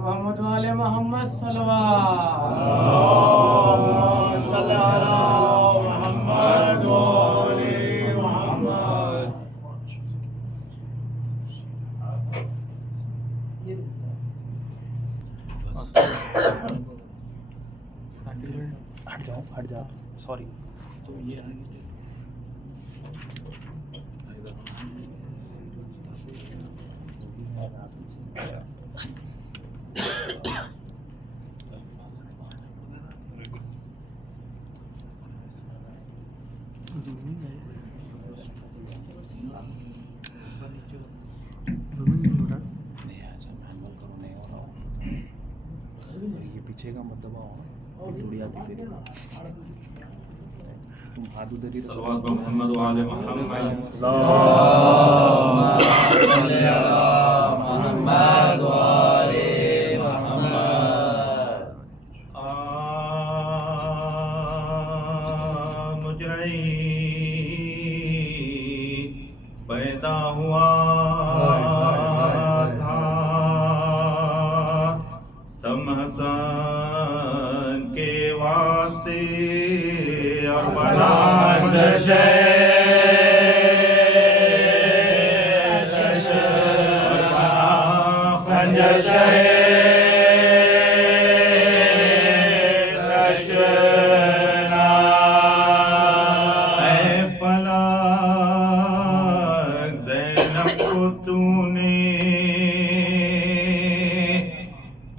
मोहम्मद वाले मोहम्मद सल्लल्लाहु मोहम्मद वाले मोहम्मद। हट जाओ सॉरी। तो ये ये पीछे का मत दबाओ, थोड़ी आती फिर तुम हाथ उधर ही सल्लल्लाहु मोहम्मद वाले मोहम्मद। मोहम्मद वाले मोहम्मद। मुजरई पैदा हुआ था समहसन के वास्ते और बना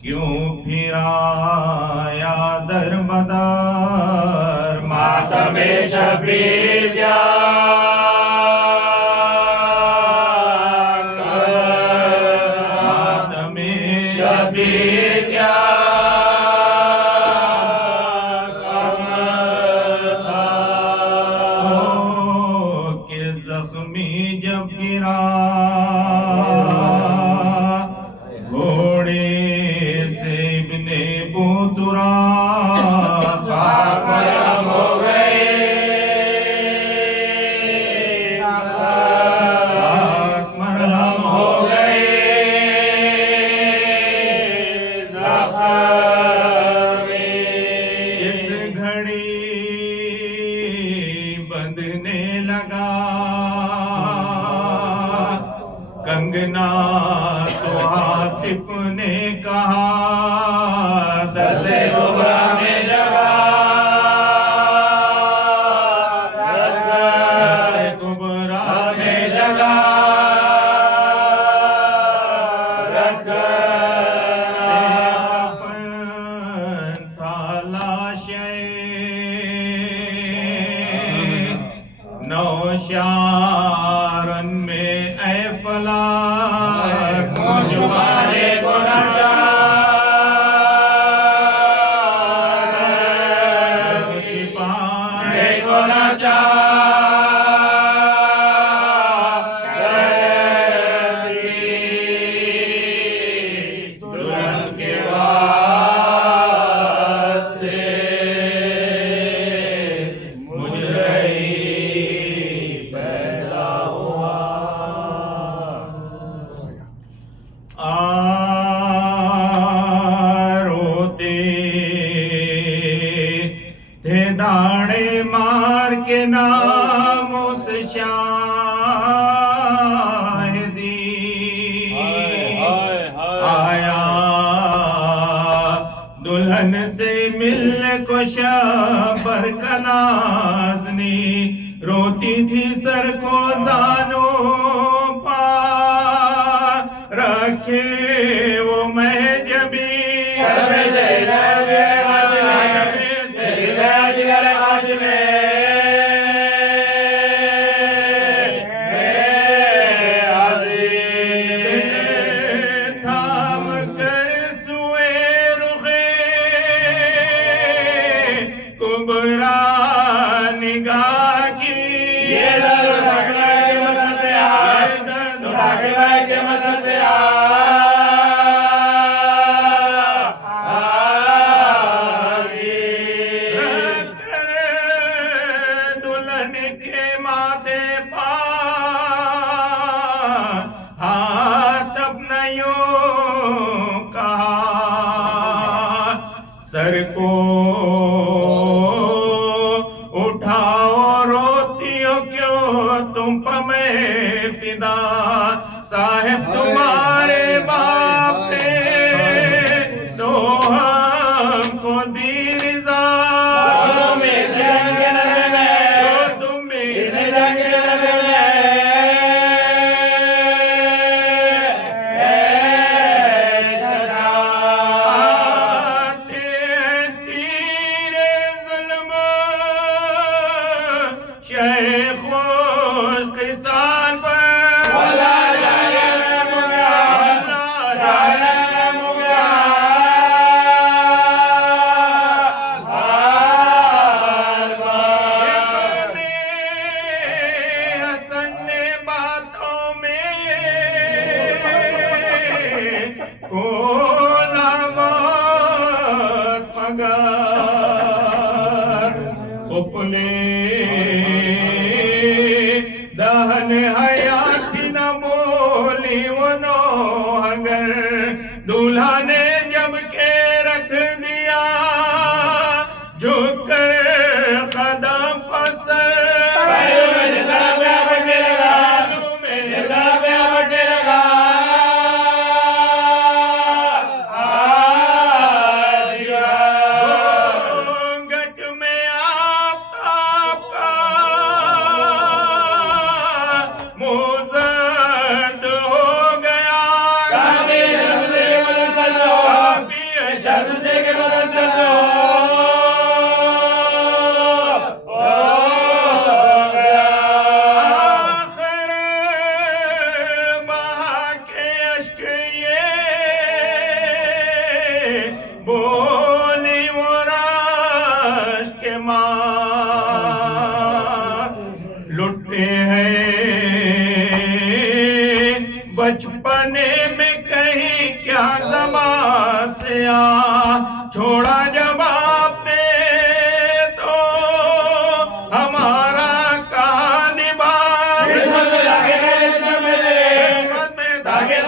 क्यों फिराया दर बदर मातमे शबीर मातमे शबीर के जख्मी जब गिरा घोड़े से इब्ने बुतरा खाक मरहम हो गए, खाक मरहम हो गए जिस घड़ी बंधने लगा कंगना तो आतिफ ने कहा दसे कुबरा में जगा, दसे कुबरा में जगा कफन था लाशें नौशारन में ऐ फलाक छुपाने को न छिपाने को न दुल्हन के वास्ते मुजरई पैदा हुआ। रोते थे दाड़े मार के नाम उस शाहिदी आया दुल्हन से मिलने को शबर का नाज़नी रोती थी सर को जानो पा रखे वो महजबी थाम कर सुए रुखे कुबरा निगाह की अपना यूं कहा, सर को उठाओ रोती हो क्यों तुम पर मैं फिदा, साहिब तुम्हारे बाप ने तो हमको दी रिजा, तो तुम आते तीरे ज़ुल्म शेखो किसान पर हसने बातों में ओलामत मगर खुफले दहन हयाती न बोली वो नो, अगर दूल्हा ने जब के रख दिया झुककर कदम पसर घूंघट में आफ़ताब का मुज़्ज़द हो गया, आखिर बहा के अश्क ये बोली वो राश के माँ, लुटे हैं बचपने में कहीं क्या ज़मा से आ, छोड़ा जब आपने तो हमारा कहानी किस्मत में धागे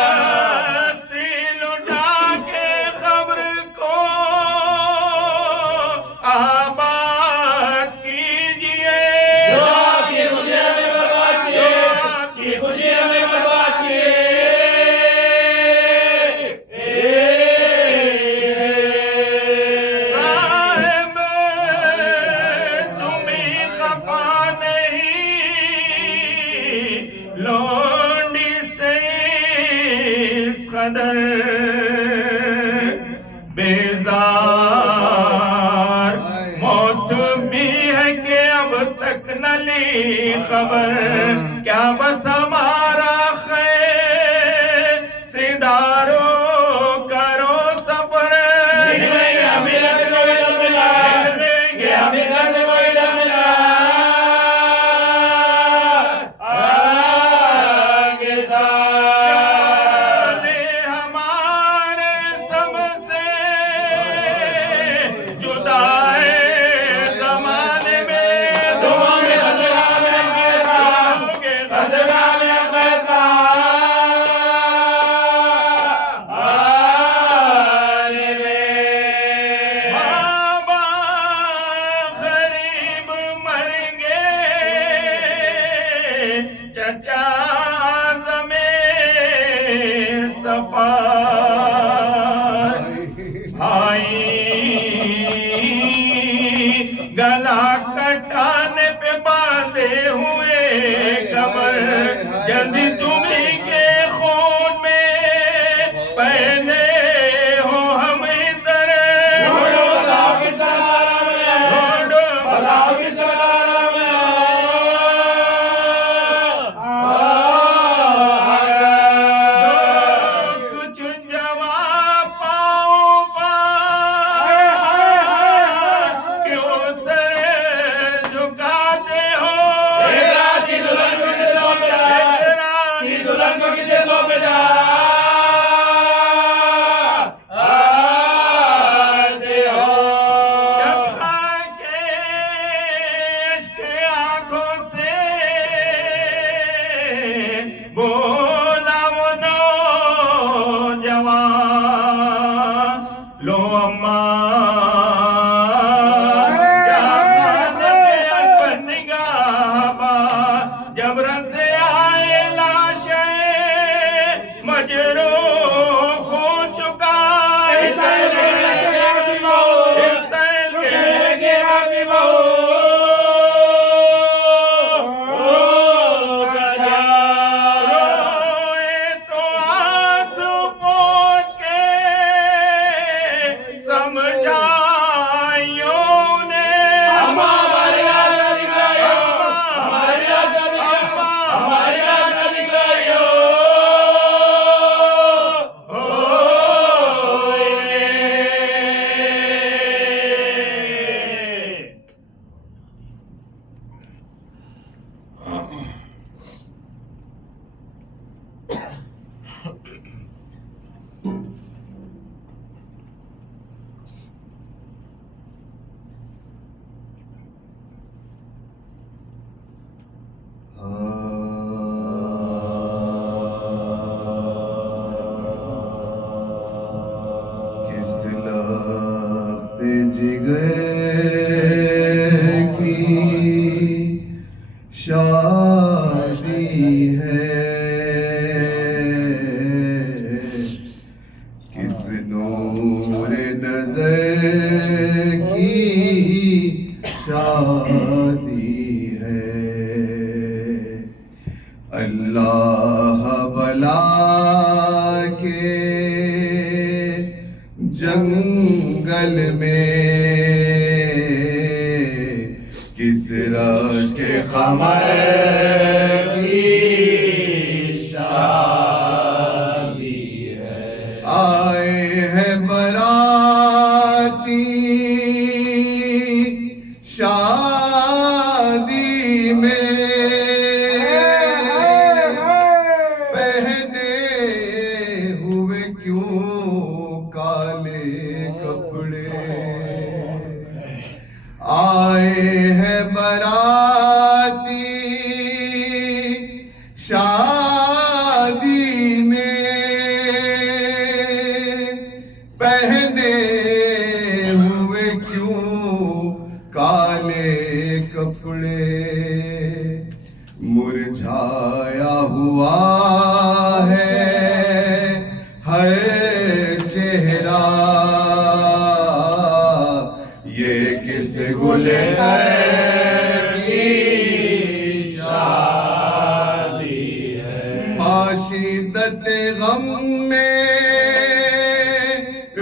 बस्ती लुटा के खबर को आबाद कीजिए, साहिब तुम्हें खफा नहीं लौंडी से इस कदर बेजार, मौत भी है कि अब तक न ली खबर, क्या बस हमारा खैर सिदारो करो सफर, निकलेंगे चले हमारे सबसे जुदा है ज़माने में, दोगे बाबा गरीब मरेंगे, चचा आज़मे सफर, भाई गला कटाने पे बांधे हुए कमर, जल्दी तुम्हीं के खून में पहले हो हम इधर, कुछ जवाब पाओ क्यों सर झुकाते हो, शादी है। किस नूर नजर की शादी है। अल्लाह बला के जंगल में किस राज के कमर की शादी है। आए हैं बराती शादी में, पहने हुए क्यों काले कपड़े। आए हैं बराती शादी में, पहने हुए क्यों काले कपड़े। मुरझाया हुआ है हर चेहरा, ये किस गुल की शादी है। माशिदत गम में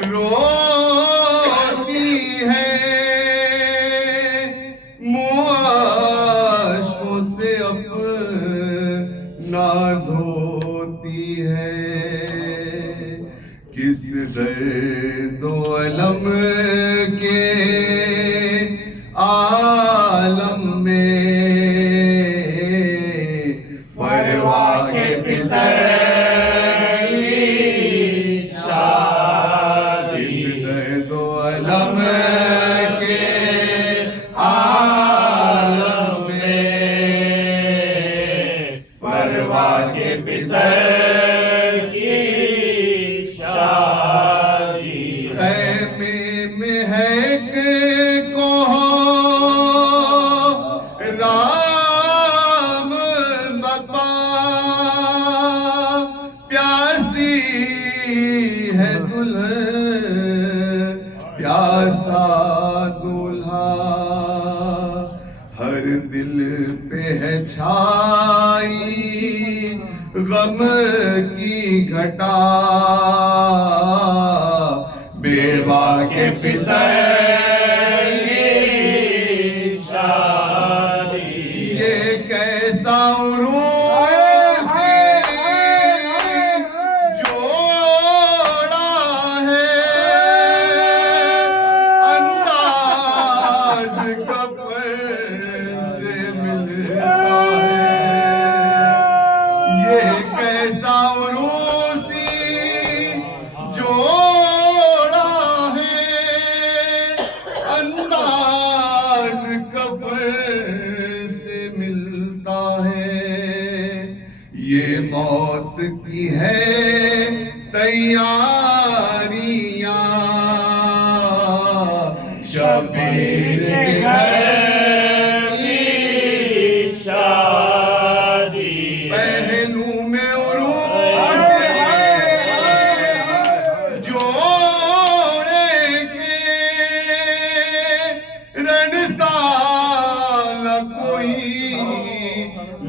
रोती है, मुँह आशकों से अपना धोती है। किस दर्द अलम के आलम में परवाह के पिसर की शादी। किस दर्द अलम के आलम में परवाह के पिसर में है को राम बाबा, प्यासी है दुल्हन प्यासा दूल्हा। हर दिल पे है छाई गम की घटा, बेवा के पिसर की शादी। ये कैसा उरूस जोड़ा है, अंदाज कपड़ से मिलता है। ये कैसा उरूसी जोड़ा है, अंदाज कपड़ से मिलता है। ये मौत की है तैयारियां, शबीर के घर की शादी। पहलू में उरूस जोड़ेंगे, रनसाला कोई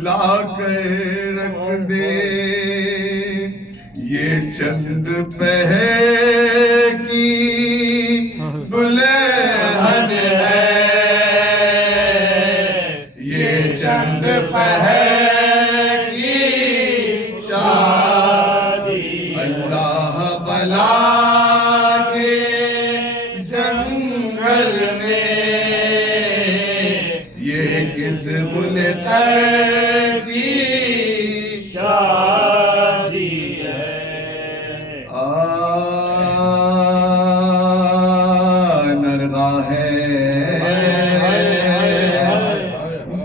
ला कर रख दे। ये चंद पहर की दुल्हन है, ये चंद पहर की शादी। अल्लाह बला के जंगल में ये किस गुल की शादी है। नरगा है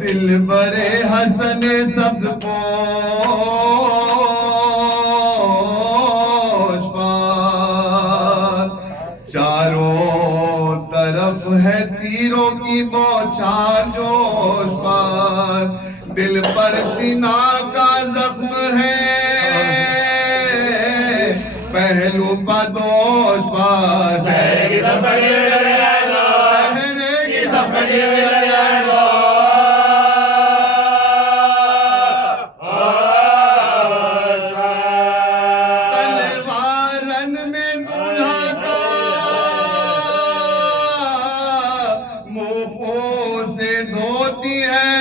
दिल बरे हसन सब चारों तरफ है तीरों की बौछार जो दिल पर सीना का जख्म है, पहलू का दोष पास है, तलवारन में दूल्हा का मुंह से धोती है,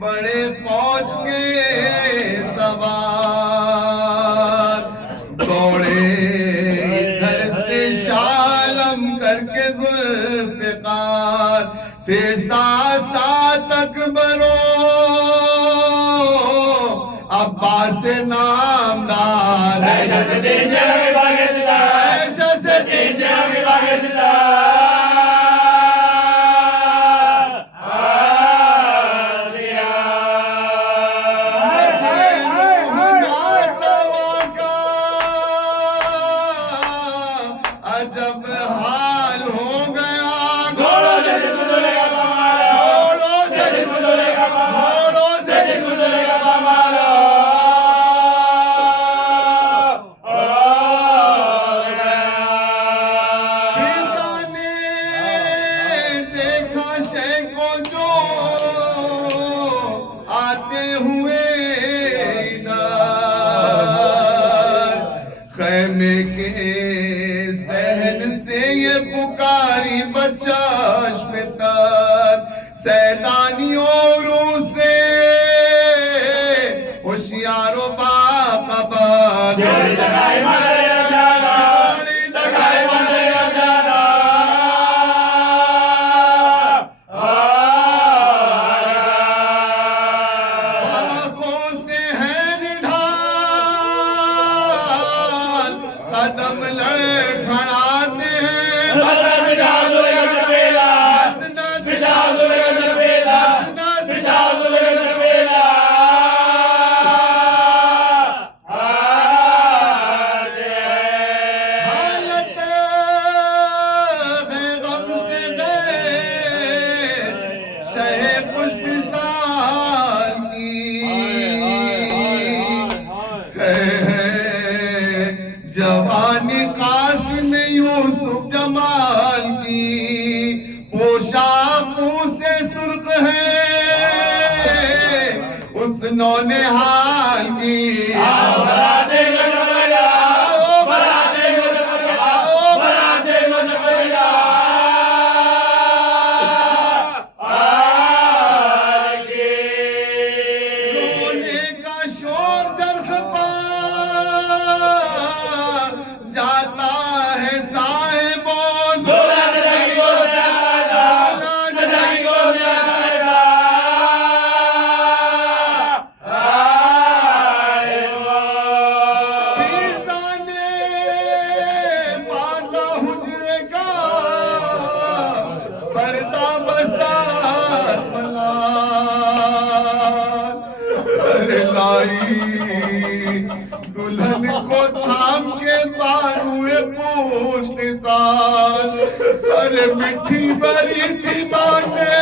बड़े पहुंच के सवार दौड़े इधर से शालम करके जुल्फ़िकार थे साथ साथ अकबरों अब्बास नामदार ऐशा से तीन जब हाल हो गया घोड़ों से देखा शेख को जो आते हुए खैमे के सहन से ये पुकारी बच्चा अश्मितार सैलानियों से होशियारों बाखबर कदम लड़खड़ाते हैं हालत है गम से गए शहे कुछ पिसाल की जवानी कासिम यूसुफ जमाल की पोशाकों से सुर्ख है उस नौनिहाल की रोने का शोर जरख जाता है साहिबों फीसाने पाता हुजरे का पर्दा बसात बना लाई दुल्हन को थाम के बारुए पूछते ताल अरे मिठी बड़ी थी माने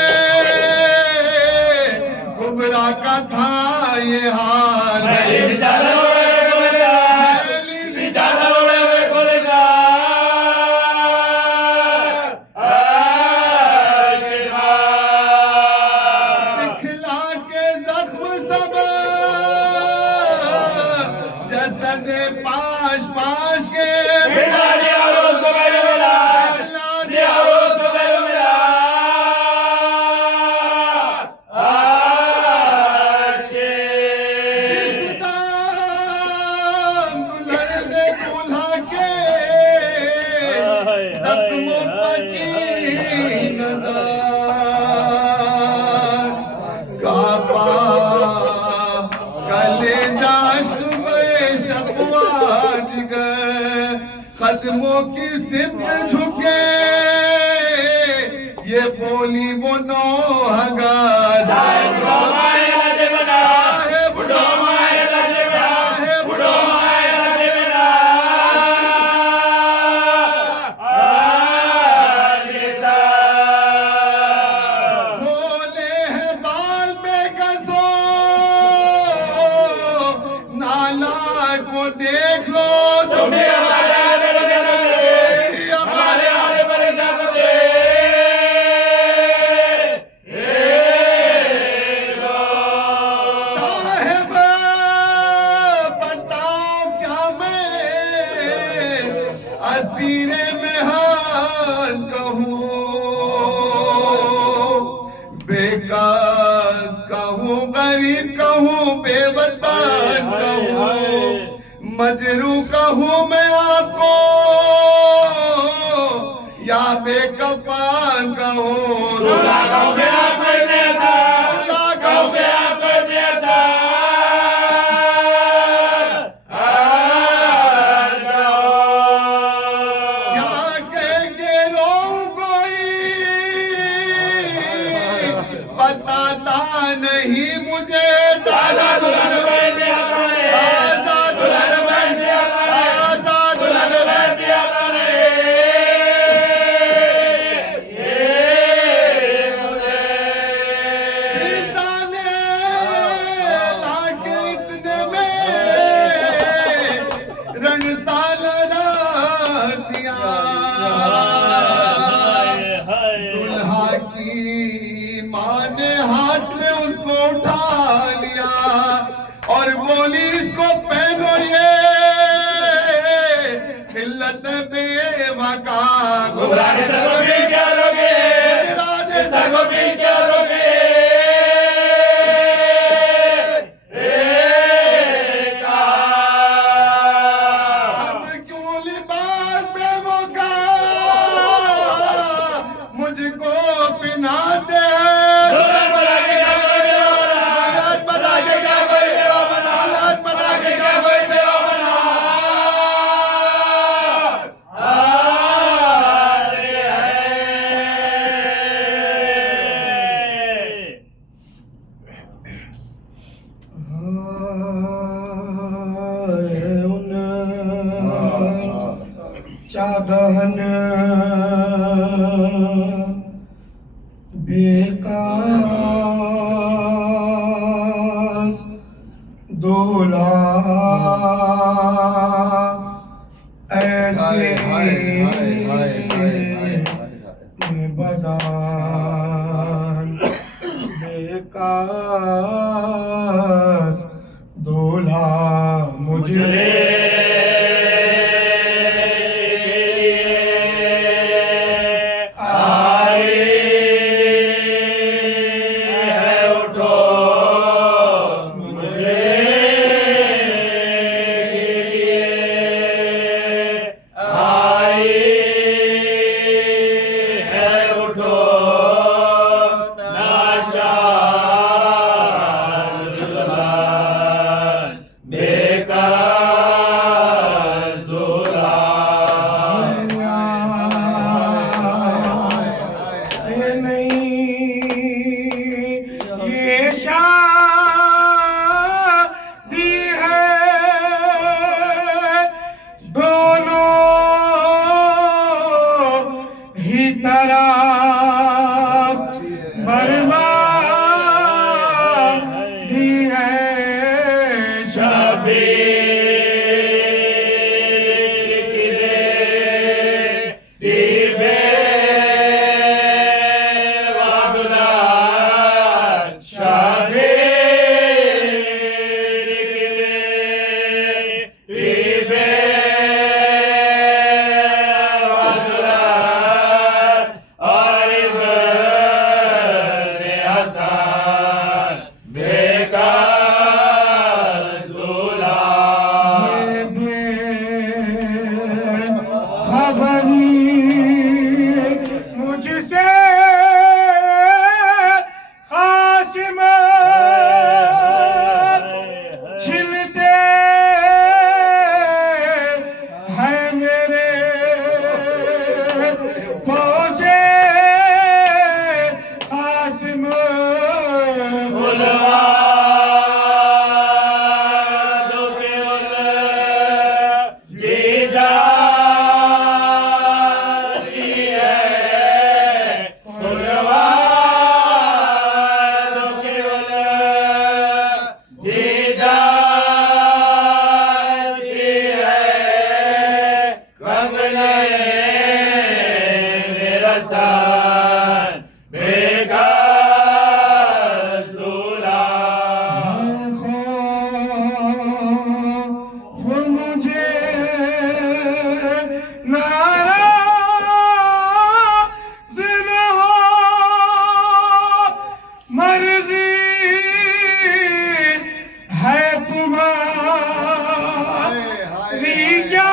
कुबरा का था ये हाल दिखला के जख्म सब जसद पाश पाश के जिस दाम दुल्हन ने दूल्हा के जख्मों पर की नजर कापा गले दाश्त में शक्वा जिगर कदमों की सिमत झुके ये बोली वो नौहगार साहेब भोले हैं बाल में कसो नालायक को देख लो तुम्हें साहेब बताओ क्या मैं असीरे में हाथ कहूँ बेकास कहूँ गरीब कहूँ बेवतन कहूँ मजरू कहूँ मैं आपको या बेकफान कहूँ यहाँ कहेंगे रो कोई बताता नहीं मुझे दादा दुल्हन आजा दुल्हन आजा दुल्हन जाने लाके इतने में रंग साल दिया दुल्हा की माँ ने हाथ में उसको उठा लिया और बोली इसको पहनो ये खिल्लत बेवका घुमराने सर को पील क्या रोगे घुमराने सर को पील क्या रोगे अब क्यों लिबास बेवका मुझको पिनाते हैं हालात बता के क्या कोई हालात बता के क्या कोई बेवफा उन चादहन बेकास दूल्हा ऐसे बदान बेकास दूल्हा मुझे हुसैन बेगा मुझे नाराज़ न हो, मर्जी है तुम्हारी, क्या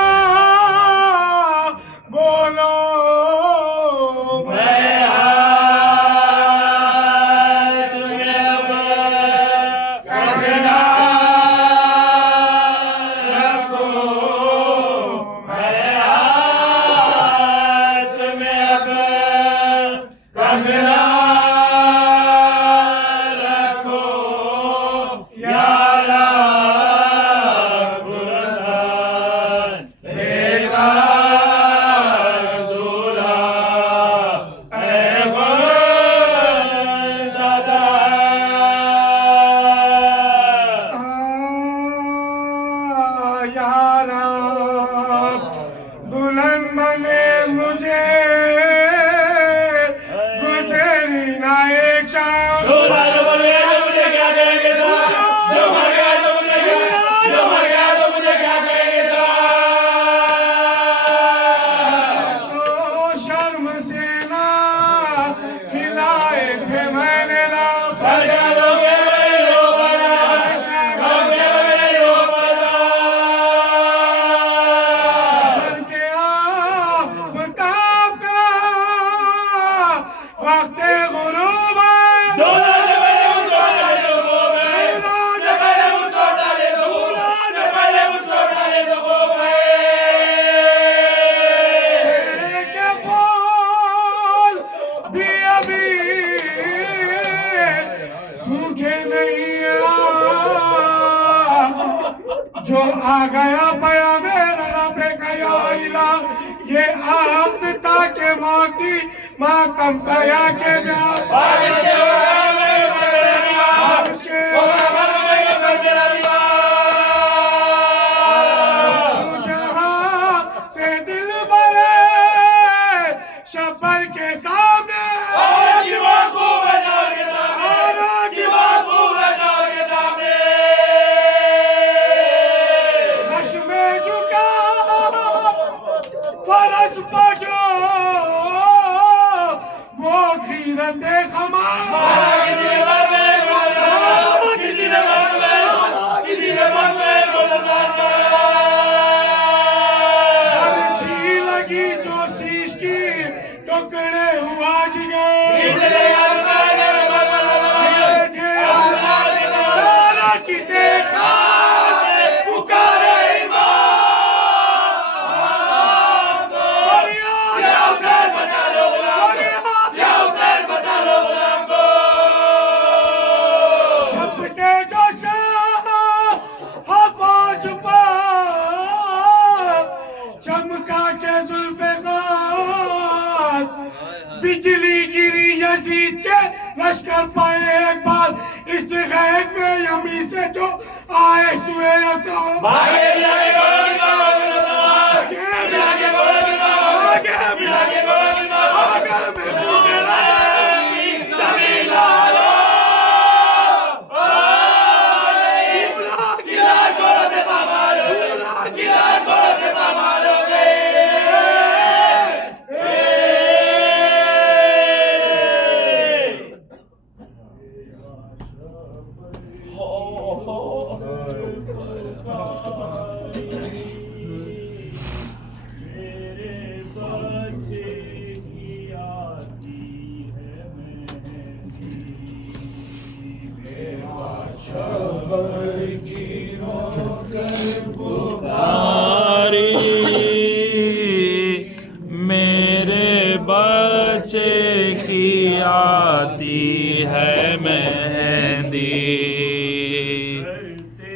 बोलो यारा दुल्हन बने मुझे गुजरी ना एक शाम। तो शर्म से ना हिलाए थे मैंने ना वक्ते गुरूब के फूल भी अभी सूखे नहीं, जो आ गया पया मेरा रब कया इला, ये आग ताके मौती मातम कया के जहां से दिल भरे शब्बर के सामने में झुका फरस पजो वो खीरते खमा अच्छी लगी जो शीश की टुकड़े हुआ जिगर की देखा चमका के जुल्फ़िकार, बिजली गिरी यजीद के लश्कर पाए एक बार, इस गैब में यमी से जो आए सुए मेरे बच्चे की आती है मेहंदी, करते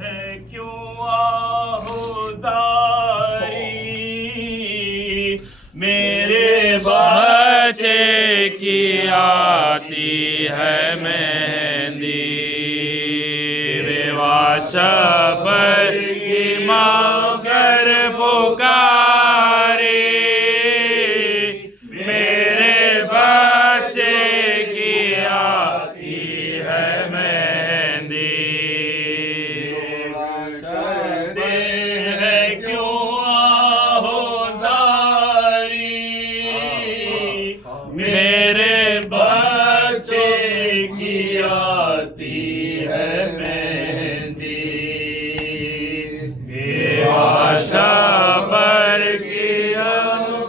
हैं क्यों आहुजारी, मेरे बच्चे की आती है मेहंदी, शबर की मगर पुकारे मेरे मेरे बच्चे की आती है मेहंदी बेआशा बर की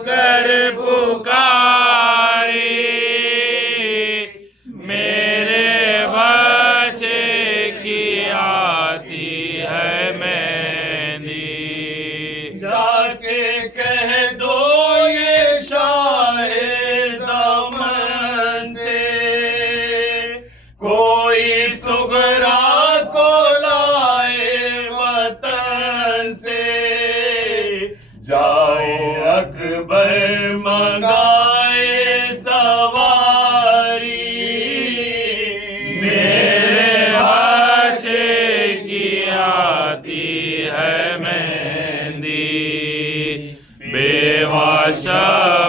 कर पुकारी मेरे बच्चे की आती है मेहंदी जाके कह दो ये शायर ज़मान से कोई सुगरा को लाए वतन से जाओ अकबर मंगाए सवारी मेरे बच्चे की आती है मेहंदी बेवाशा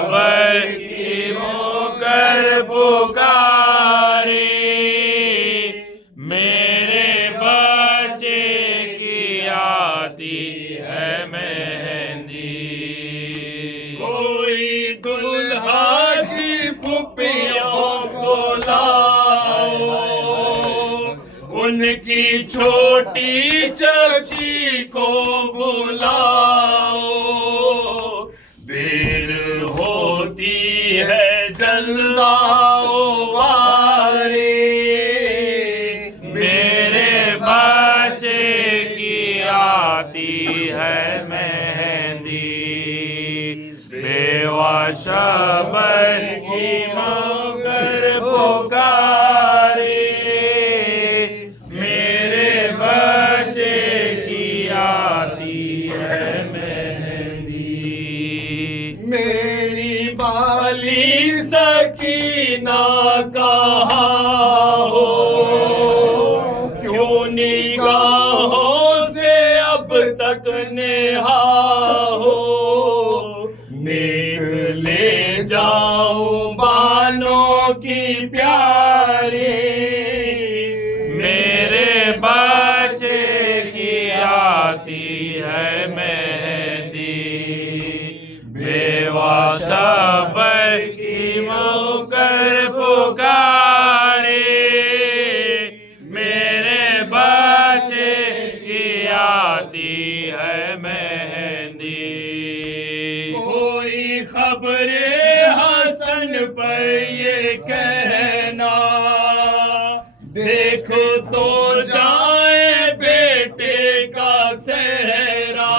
बर की होकर पुकारी मेरे बच्चे की आती है मेहंदी कोई दुल्हा की पुपियों को लाओ उनकी छोटी चची को बुलाओ देर होती है जल्दाओ वारे मेरे बच्चे की आती है मेहंदी बेवाशा बर की मगर पुकारी मेरे बच्चे की आती है मेहंदी मेरी बाली सकीना कहाँ हो क्यों निगाहों से अब तक नेहा हो निकले जाऊं बालों की प्यारी मेरे बच्चे की आती है मेहंदी बेवाशा बर की मौकर पुकारी मेरे बच्चे की आती है मेहंदी कोई खबरे हसन पर ये कहना देख तो जाए बेटे का सहरा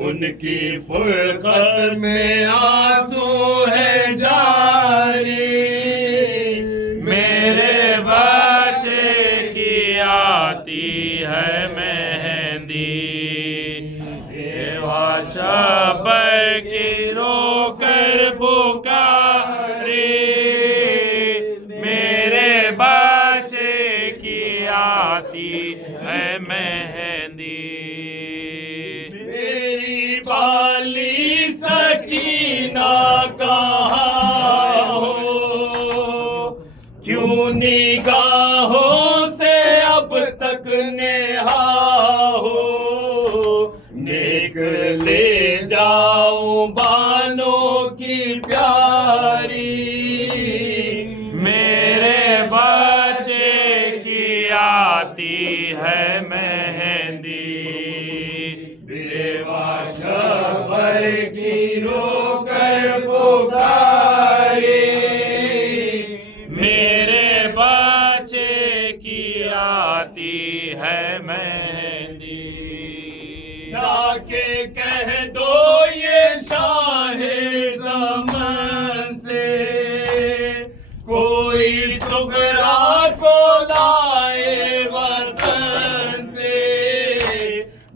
उनकी फुरकत में आंसू है जारी मेरे बच्चे की आती है मेहंदी बेवाशा बर की रोकर पुकारी मेरे बच्चे की आती है मेहंदी मेरी बाली सकीना कहाँ हो क्यों निगाहों से अब तक नेहा हो निकले जाओ बालों की प्यारी मेरे बच्चे की आती है मेहंदी बेवाशा बर की रोकर पुकारी मेरे बच्चे की आती है मेहंदी जाके कह दो ये शाहिर ज़मान से कोई सुगरा को लाए वतन से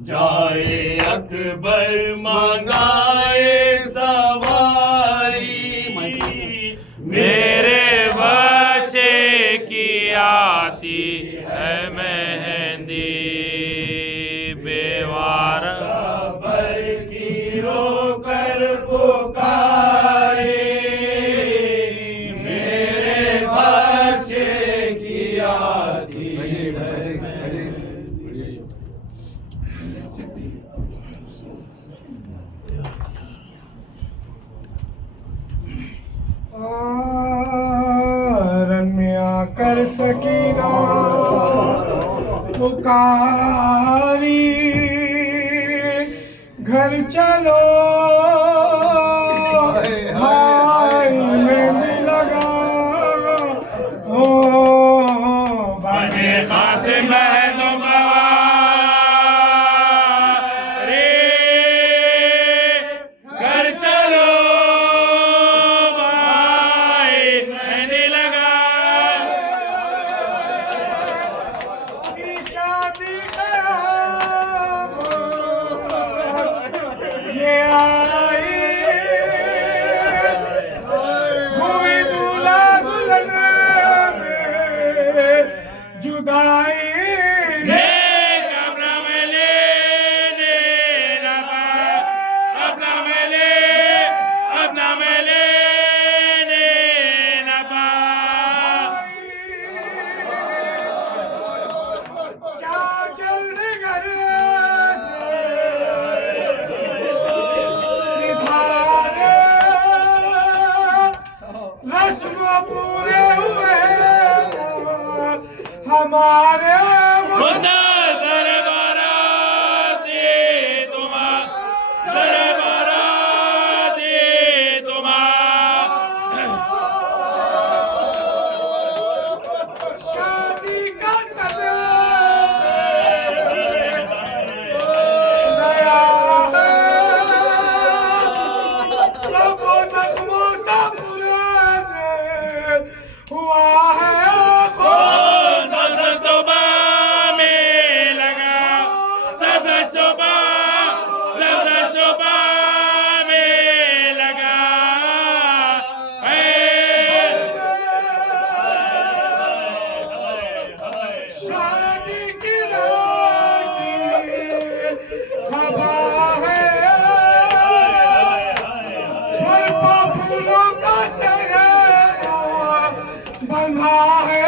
जाए अकबर मंगाए सवारी मेरे बच्चे की आती है मेहंदी बेवार बर की रोकर पुकारे मेरे बच्चे की आती है रन में आकर सकीना पुकारी, घर चलो भाई मेहंदी लगा ओ बने कासिम है तुम रे, घर चलो भाई मेहंदी लगा। शादी ये आई हुई दूल्हा दुल्हन में जुदाई कब्र में लेने लगा, कब्र में लेने लगा। क्या जल्दी घर से सिधारे रस्म पूरे हुए हमारे खुदा दरबाराती तुम्हारा शादी का नया सब जख्मों से पुराने हुआ है शादी की खबर है स्वर पर फूलों का सहरा बंधा है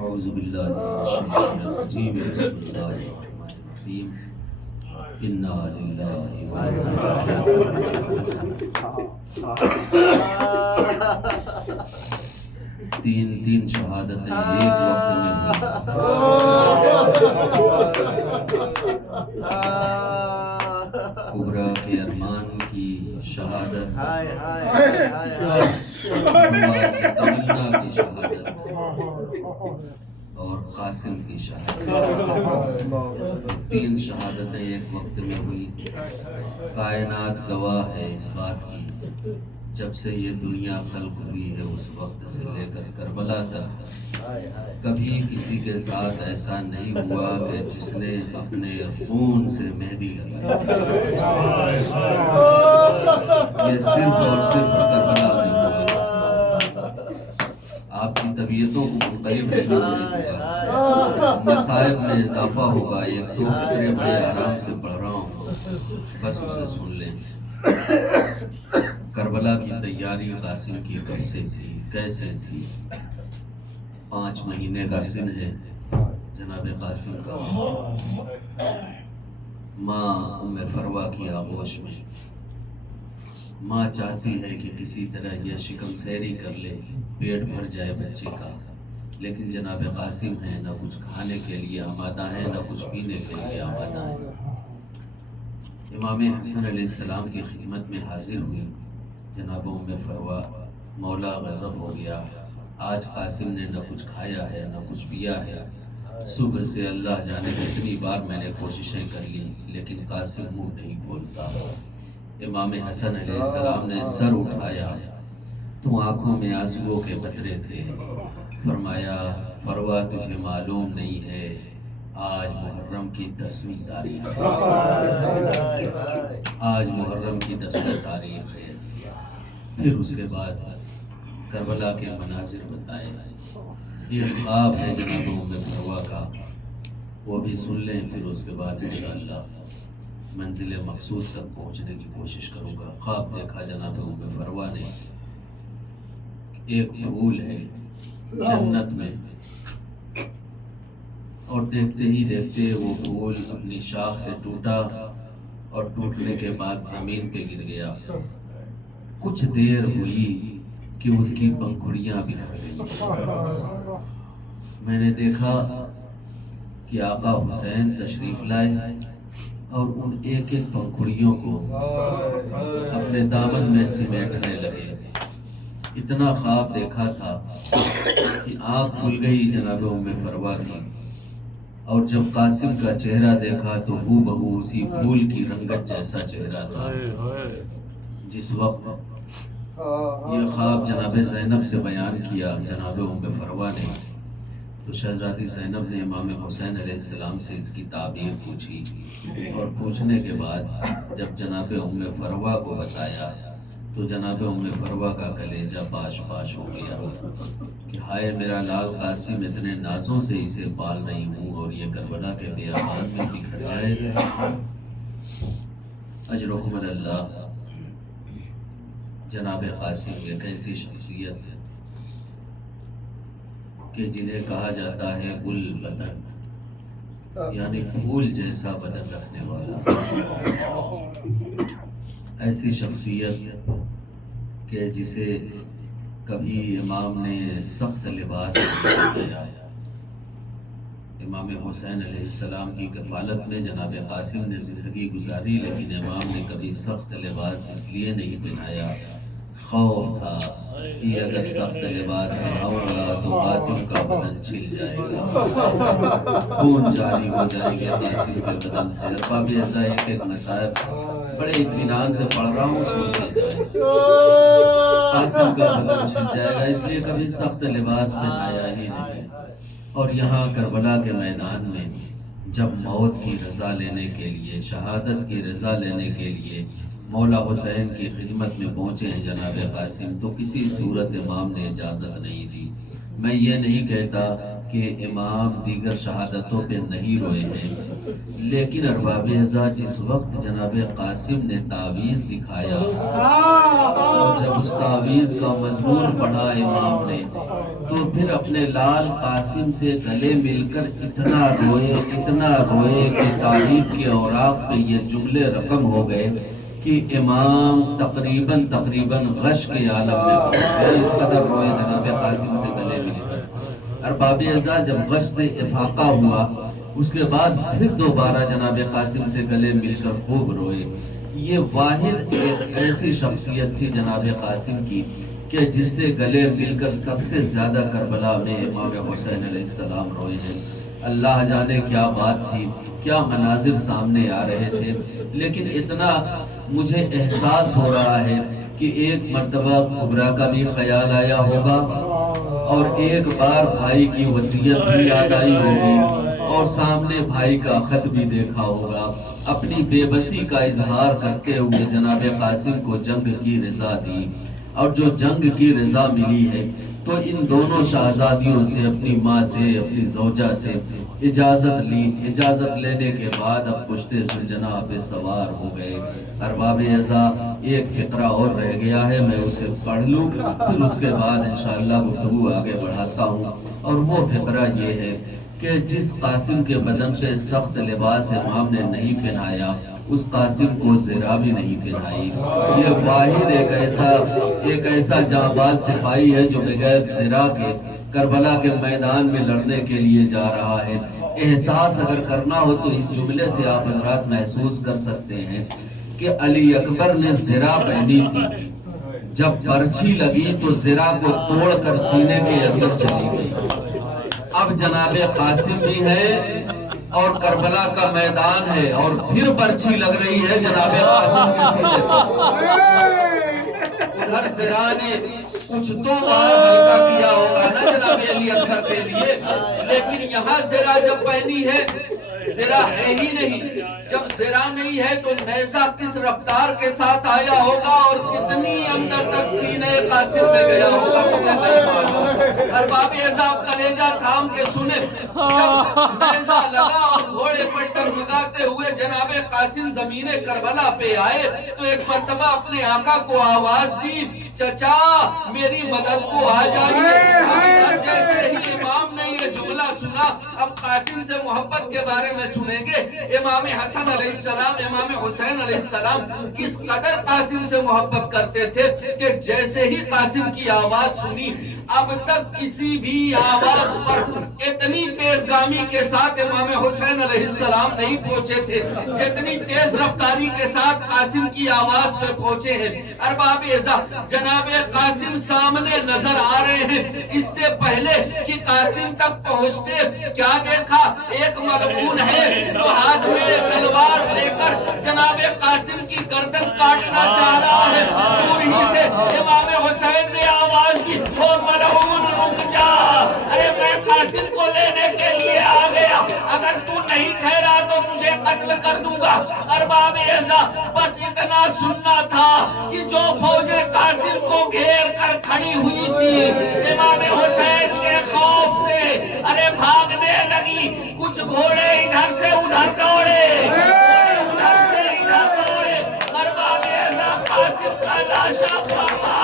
औज़ुबिल्लाहि मिनश्शैतानिर्रजीम, बिस्मिल्लाहिर्रहमानिर्रहीम, इन्ना लिल्लाहि व इन्ना इलैहि तीन शहादतें एक वक्त में कुबरा के अरमान की शहादत, तमन्ना की शहादत और कासिम की शहादत। तीन शहादतें एक वक्त में हुई। कायनात गवाह है इस बात की, जब से ये दुनिया खल्क हुई है उस वक्त से लेकर करबला तक कभी किसी के साथ ऐसा नहीं हुआ कि जिसने अपने खून से मेहंदी लगाई। ये सिर्फ और सिर्फ करबला में हुआ। आपकी तबीयतों को मुनक़लिब नहीं होने दूंगा, मसाइब में इजाफा होगा। एक दो फिक्रे बड़े आराम से पढ़ रहा हूँ, बस उसे सुन लें। करबला की तैयारी कासिम की कब से थी, कैसे थी? 5 महीने का सिन है जनाब कासिम का। माँ उम्मे फरवा की आगोश में माँ चाहती है कि किसी तरह यह शिकम सैरी कर ले, पेट भर जाए बच्चे का, लेकिन जनाब कासिम है न कुछ खाने के लिए आमादा है न कुछ पीने के लिए आमादा है। इमाम हसन अलैहिस्सलाम की खिदमत में हाजिर हुई। जनाब उम्मे फरवा, मौला गज़ब हो गया, आज कासिम ने न कुछ खाया है न कुछ पिया है। सुबह से अल्लाह जाने कितनी बार मैंने कोशिशें कर ली, लेकिन कासिम मुँह नहीं खोलता। इमाम हसन अलैहिस्सलाम ने सर उठाया तो आंखों में आंसुओं के कतरे थे। फरमाया, फरवा तुझे मालूम नहीं है आज मुहर्रम की 10वीं तारीख है, आज मुहर्रम की 10वीं तारीख है। फिर उसके बाद करबला के मनाजिर बताए। एक ख्वाब है जनाब उम्मे फरवा का, वो भी सुन लें, फिर उसके बाद इंशाअल्लाह मंजिल मकसूद तक पहुंचने की कोशिश करूँगा। ख्वाब देखा जनाब उम्मे फरवा ने, एक फूल है जन्नत में, और देखते ही देखते वो फूल अपनी शाख से टूटा और टूटने के बाद जमीन पे गिर गया। कुछ देर हुई कि उसकी पंखुड़ियां बिखर गई। मैंने देखा कि आका हुसैन तशरीफ लाए और उन एक एक पंखुड़ियों को अपने दामन में सिमेटने लगे। इतना ख्वाब देखा था कि आँख खुल गई जनाब उम्मे फरवा की, और जब कासिम का चेहरा देखा तो हूबहू उसी फूल की रंगत जैसा चेहरा था। जिस वक्त ये ख्वाब जनाब ज़ैनब से बयान किया जनाब उम्मे फरवा ने, तो शहजादी ज़ैनब ने इमाम हुसैन अलैहिस्सलाम से इसकी ताबीर पूछी, और पूछने के बाद जब जनाब उम्मे फरवा को बताया तो जनाब उम्मे फरवा का कलेजा पाश पाश हो गया कि हाय मेरा लाल कासिम, इतने नाजों से इसे पाल रही हूँ और ये करबला के बेआबान में बिखर जाएगा। अजरुकुम अल्लाह। जनाब कासिम एक ऐसी शख्सियत कि जिन्हें कहा जाता है गुल बदन, यानी फूल जैसा बदन रखने वाला। ऐसी शख्सियत कि जिसे कभी इमाम ने सख्त लिबास दिया। इमाम हुसैन अलैहिस्सलाम की कफ़ालत में जनाब कासिम ने ज़िंदगी गुजारी, लेकिन इमाम ने कभी सख्त लिबास इसलिए नहीं पहनाया, खौफ था कि अगर सख्त लिबास पहनाऊंगा तो कासिम का बदन छिल जाएगा, खून जारी हो जाएंगे कासिम के बदन से। अरबाब ऐसा एक मसाइब बड़े इत्मीनान से पढ़ रहा हूँ, सुनते जाए, कासिम का बदन छिल जाएगा, इसलिए कभी सख्त लिबास पहनाया ही नहीं। और यहाँ करबला के मैदान में जब मौत की रज़ा लेने के लिए, शहादत की रज़ा लेने के लिए मौला हुसैन की खिदमत में पहुँचे हैं जनाब कासिम, तो किसी सूरत इमाम ने इजाज़त नहीं दी। मैं ये नहीं कहता कि इमाम दीगर शहादतों पे नहीं रोए हैं, लेकिन अरबाब अज़ा जिस वक्त जनाब कासिम ने तावीज़ दिखाया और जब उस तावीज़ का मज़मून पढ़ा इमाम ने, तो फिर अपने लाल कासिम से गले मिलकर इतना रोए कि तारीख के औराक पे ये जुमले रकम हो गए कि इमाम तकरीबन गश के आलम में पहुंच गए। इस कदर रोए जनाब कासिम से गले मिलकर। अरबाब अज़ा जब गश से इफाका हुआ, उसके बाद फिर दोबारा जनाब कासिम से गले मिलकर खूब रोए। ये वाहिद एक ऐसी शख्सियत थी जनाब कासिम की कि जिससे गले मिलकर सबसे ज़्यादा करबला में इमाम हुसैन अलैहिस्सलाम रोए हैं। अल्लाह जाने क्या बात थी, क्या मनाजिर सामने आ रहे थे, लेकिन इतना मुझे एहसास हो रहा है कि एक मर्तबा कुबरा का भी ख्याल आया होगा और एक बार भाई की वसीयत भी याद आई होगी और सामने भाई का खत भी देखा होगा। अपनी बेबसी का इजहार करते हुए जनाब कासिम को जंग की रज़ा दी, और जो जंग की रज़ा मिली है तो इन दोनों शहजादियों से, अपनी माँ से, अपनी ज़ौजा से इजाज़त ली। इजाज़त लेने के बाद अब पुश्ते सुलझना पे सवार हो गए। अरबाब अज़ा एक फ़िक्रा और रह गया है, मैं उसे पढ़ लूँ, फिर उसके बाद इंशाअल्लाह गुफ्तगू आगे बढ़ाता हूँ। और वो फ़िक्रा ये है कि जिस कासिम के बदन पे सख्त लिबास इमाम ने नहीं पहनाया, उस कासिम को ज़रा भी नहीं पहनाई। ये वाहिद एक ऐसा जाबाज सिपाही है जो बगैर ज़रा के करबला के मैदान में लड़ने के लिए जा रहा है। एहसास अगर करना हो तो इस जुमले से आप हज़रात महसूस कर सकते हैं कि अली अकबर ने ज़रा पहनी थी, जब बर्छी लगी तो ज़रा को तोड़कर सीने के अंदर चली गई। अब जनाबे कासिम भी है और करबला का मैदान है और फिर बर्छी लग रही है जनाबे कासिम के सीने पर। उधर ज़रा ने कुछ तो वार हल्का किया होगा ना जनाब अली अकबर के लिए, लेकिन यहाँ ज़रा जब पहनी है, ज़रा है ही नहीं। जब ज़रा नहीं है तो नेज़ा किस रफ्तार के साथ आया होगा और कितनी अंदर तक सीने कासिम में गया होगा मुझे नहीं मालूम। अरबाब एज़ाब कलेजा थाम के सुने, जब नेज़ा लगा और घोड़े पर टगमगाते हुए जनाबे कासिम ज़मीने करबला पे आए तो एक मर्तबा अपने आका को आवाज दी, चचा मेरी मदद को आ जाइए। अब जैसे ही इमाम ने ये जुमला सुना, अब कासिम से मोहब्बत के बारे में सुनेंगे। इमाम हसन अलैहिस्सलाम, इमाम हुसैन अलैहिस्सलाम किस कदर कासिम से मोहब्बत करते थे कि जैसे ही कासिम की आवाज सुनी, अब तक किसी भी आवाज पर इतनी तेजगामी के साथ इमाम हुसैन अलैहिस्सलाम नहीं पहुंचे थे जितनी तेज रफ्तारी के साथ कासिम की आवाज पे पहुंचे हैं। अरबाब एज़ा जनाबे कासिम सामने नजर आ रहे हैं। इससे पहले कि कासिम तक पहुंचते क्या देखा, एक मलऊन है जो हाथ में तलवार लेकर जनाबे कासिम की गर्दन काटना चाह रहा है। दूर ही से इमाम हुसैन ने आवाज दी, ओ मलऊन रुक जा, अरे मैं कासिम को लेने के लिए आ गया, अगर तू नहीं ठहरा तो तुझे कत्ल कर दूंगा। अरबाब एज़ा बस इतना सुनना था कि जो फौजें कासिम को घेर कर खड़ी हुई थी इमाम हुसैन के खौफ से अरे भागने लगी। कुछ घोड़े इधर से उधर दौड़े, उधर से इधर दौड़े। अरबाब एज़ा कासिम का लाशा पामा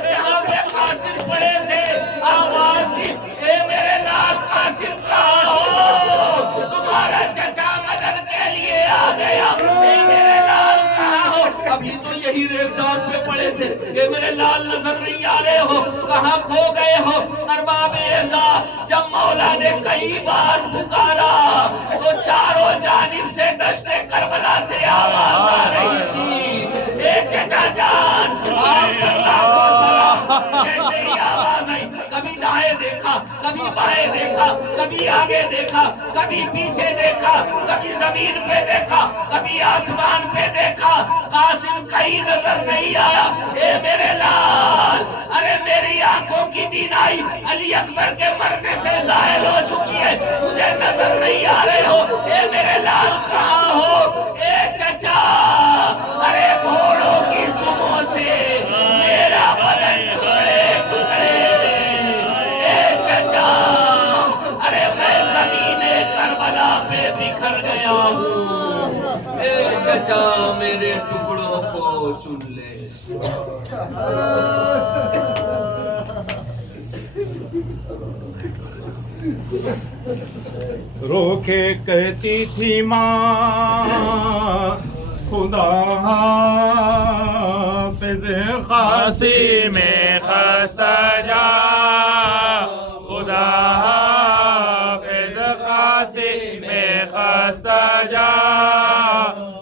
जहाँ पे कासिम पड़े थे। आवाज दी, ए मेरे लाल कासिम कहाँ हो, तुम्हारा चचा मदद के लिए आ गया। ए मेरे लाल कहाँ हो, अभी तो यही रेगिस्तान पे पड़े थे। ए मेरे लाल नजर नहीं आ रहे हो, कहाँ खो गए हो। अरबाब एज़ा जब मौला ने कई बार पुकारा तो चारों जानिब से दश्ते करबला से आवाज आ रही थी, ए चचा जान आप अल्लाह को सलाम। जैसे ही आवाज आई, कभी दाएं देखा, कभी बाएं देखा, कभी आगे देखा, कभी पीछे देखा, कभी जमीन पे देखा, कभी आसमान पे देखा, कासिम कहीं नजर नहीं आया। ए मेरे लाल, अरे मेरी आंखों की बीनाई अली अकबर के मरने से जायल हो चुकी है, मुझे नजर नहीं आ रहे हो। ए मेरे लाल कहाँ हो, ए चचा, अरे घोड़ों की सुमों से मेरा बदन टुकड़े टुकड़े। ए चचा, अरे मैं ज़मीने करबला पे बिखर गया हूँ। ए चचा मेरे टुकड़ों को चुन ले। रोके कहती थी माँ खुदा हाफ़िज़ कासिम में खस्ता जा, खुदा हाफ़िज़ कासिम में खस्ता जा,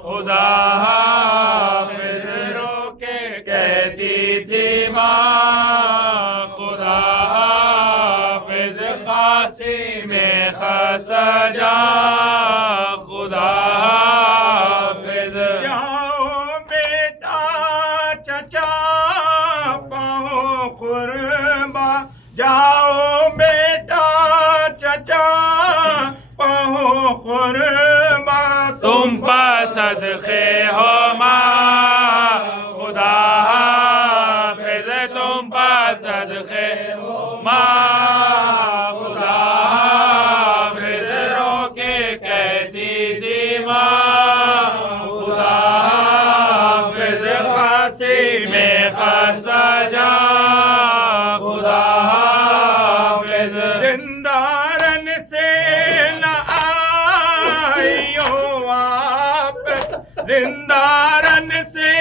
खुदा हाफ़िज़ रोके कहती थी माँ, खुदा हाफ़िज़ कासिम में खस्ता जा, खुदा हाफ़िज़। जाओ बेटा चचा पाओ कुर्बा, जाओ बेटा चचा पाओ कुर्बा, तुम पर सदक़े हो माँ, खुदा हाफ़िज़ तुम पर सदक़े हो माँ, खुदा हाफ़िज़ रोके कहती थी माँ, खुदा हाफ़िज़ कासिम में खस्ता जा, खुदा हाफ़िज़। जिंदारन से न आइयो वापस, जिंदारन से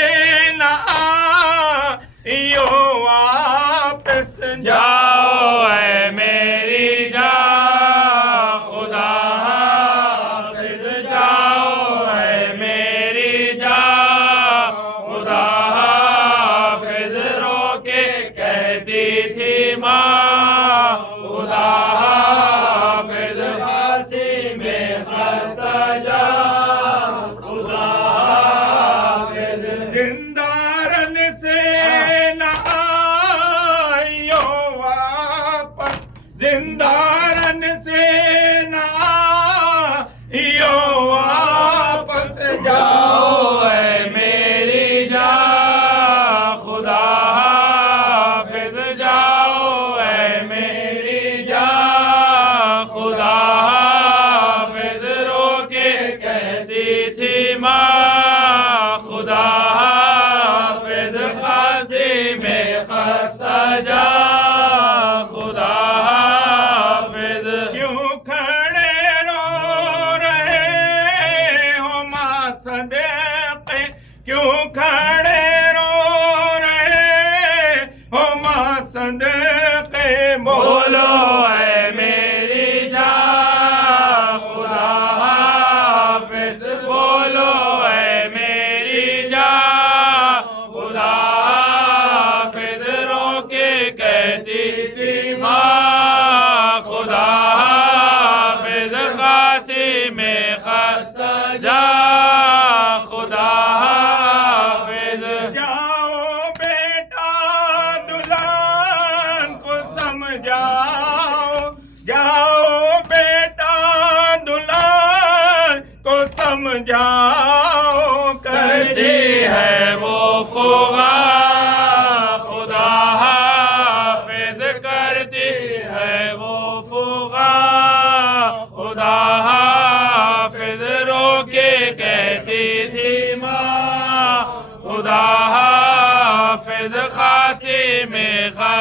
न आइयो वापस। जाओ ऐ मेरी जान, खुदा हाफ़िज़ जाओ ऐ मेरी जान, खुदा हाफ़िज़ रोके कहती थी माँ,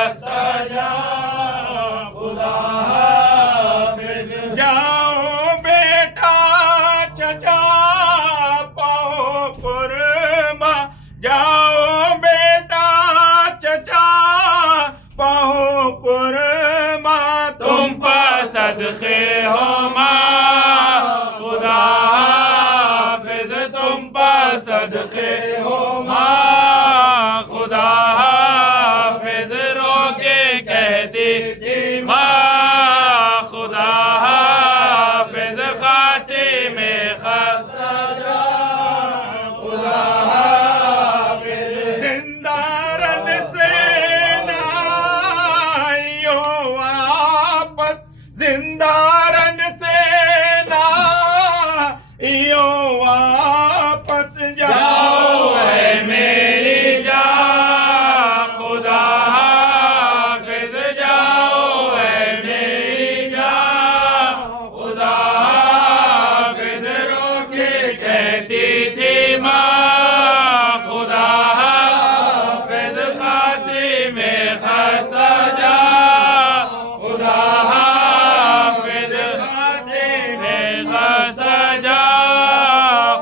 खस्ता जा खुदा हाफिज। जाओ बेटा चचा पाओ कुर्बा, जाओ बेटा चचा पाओ कुर्बा, तुम पर सदके हो माँ खुदा हाफिज, तुम पर सदके हो माँ खुदा हाफिज। रोके कहती थी माँ खुदा हाफिज, खासी में खस्ता जा खुदा हाफिज। जिंदा रन से नाइयो वापस, जिंदा रन से नाइयो वापस, जाओ है मेरी जान खुदा हाफिज, जाओ है मेरी जान खुदा हाफिज। रोके कहती थी माँ खुदा हाफिज, खासी में खस्ता जा खुदा हाफिज, खासी में खस्ता जा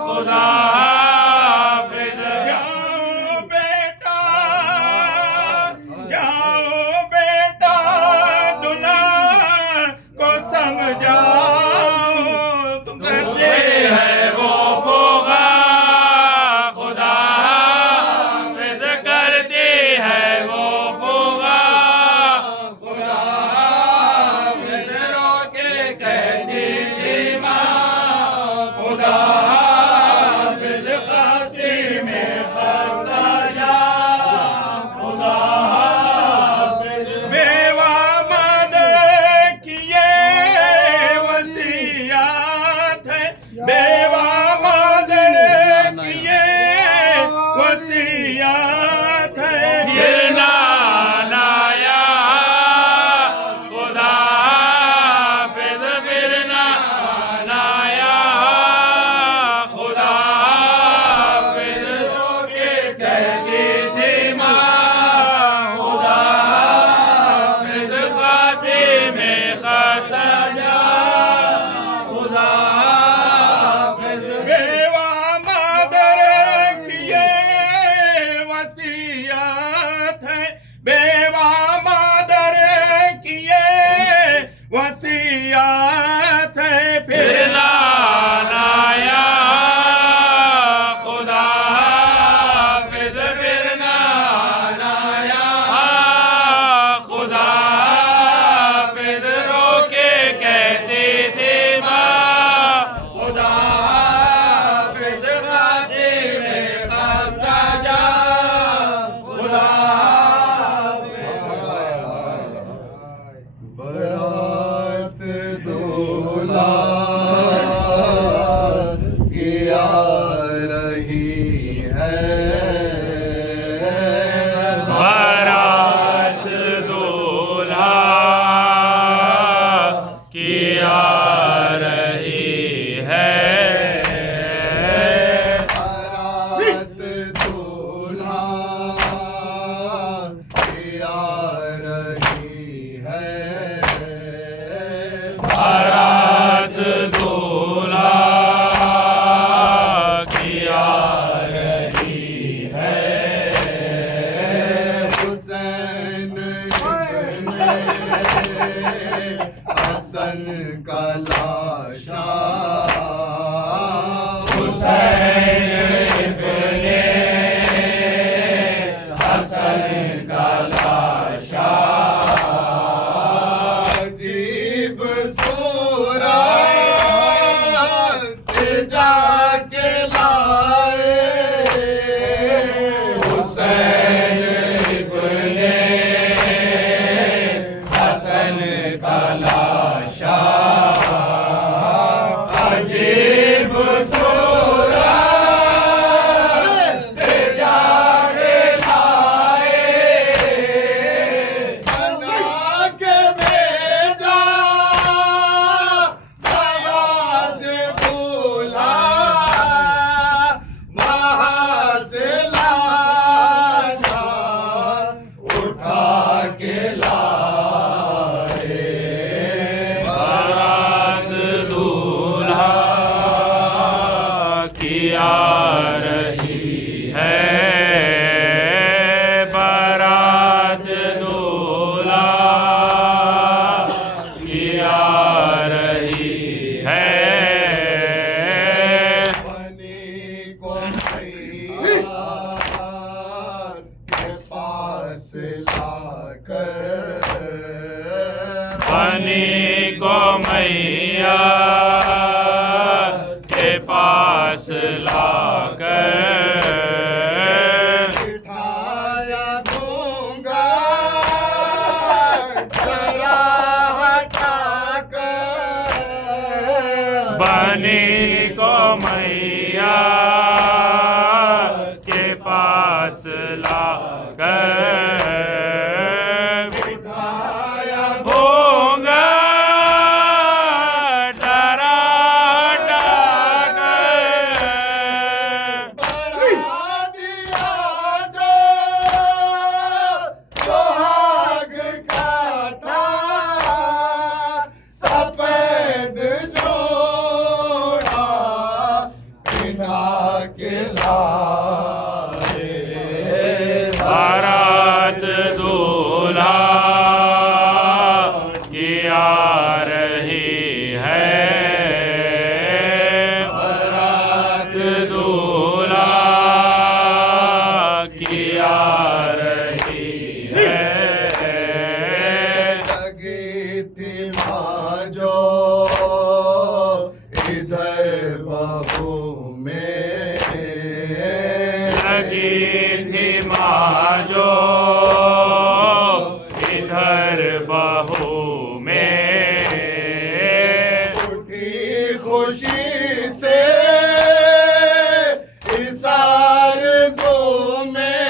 खुदा हाफिज। जाओ बेटा, जाओ बेटा दुल्हा को समझाओ, तुम करते है वो फोगा खुदा हाफिज, करती है वो फोगा खुदा हाफिज। रोके कहती थी माँ खुदा हाफिज, खासी में खस्ता जा खुदा हाफिज। बेवा मादर की ये वसीयत है, बेवा मादर की ये वसीयत है। गिरना लाया खुदा हाफिज, गिरना लाया खुदा हाफिज। रोके कहती थी माँ खुदा हाफिज, खासी में खस्ता जा खुदा हाफिज। बेवा मादर की ये वसीयत है, बेवा मादर की ये वसीयत है। फिर लाया खुदा हाफिज, फिर लाया खुदा हाफिज। रोके कहती थी माँ खुदा हाफिज, खासी में खस्ता जा खुदा बरात दूल्हा की आ रही है, बारात दूल्हा की आ रही है। बारात दूल्हा की आ रही है, बारात दूल्हा की आ रही है। हुसैन इब्ने हसन का लाशा, हुसैन इब्ने हसन का लाशा, अजीब सूरत से जाके लाए हुसैन इब्ने हसन का लाशा, रानी को मैया के पास ला कर बिठाया होगा डरा डाकर बढ़ा दिया जो सुहाग का था सफेद जोड़ा बिना के लाए बारात दूल्हा की आ रही है बारात दूल्हा की आ रही है लगी थी माँ जो इधर बहू में लगी थी माँ जो इधर बहू में उठी खुशी से इस आरज़ू में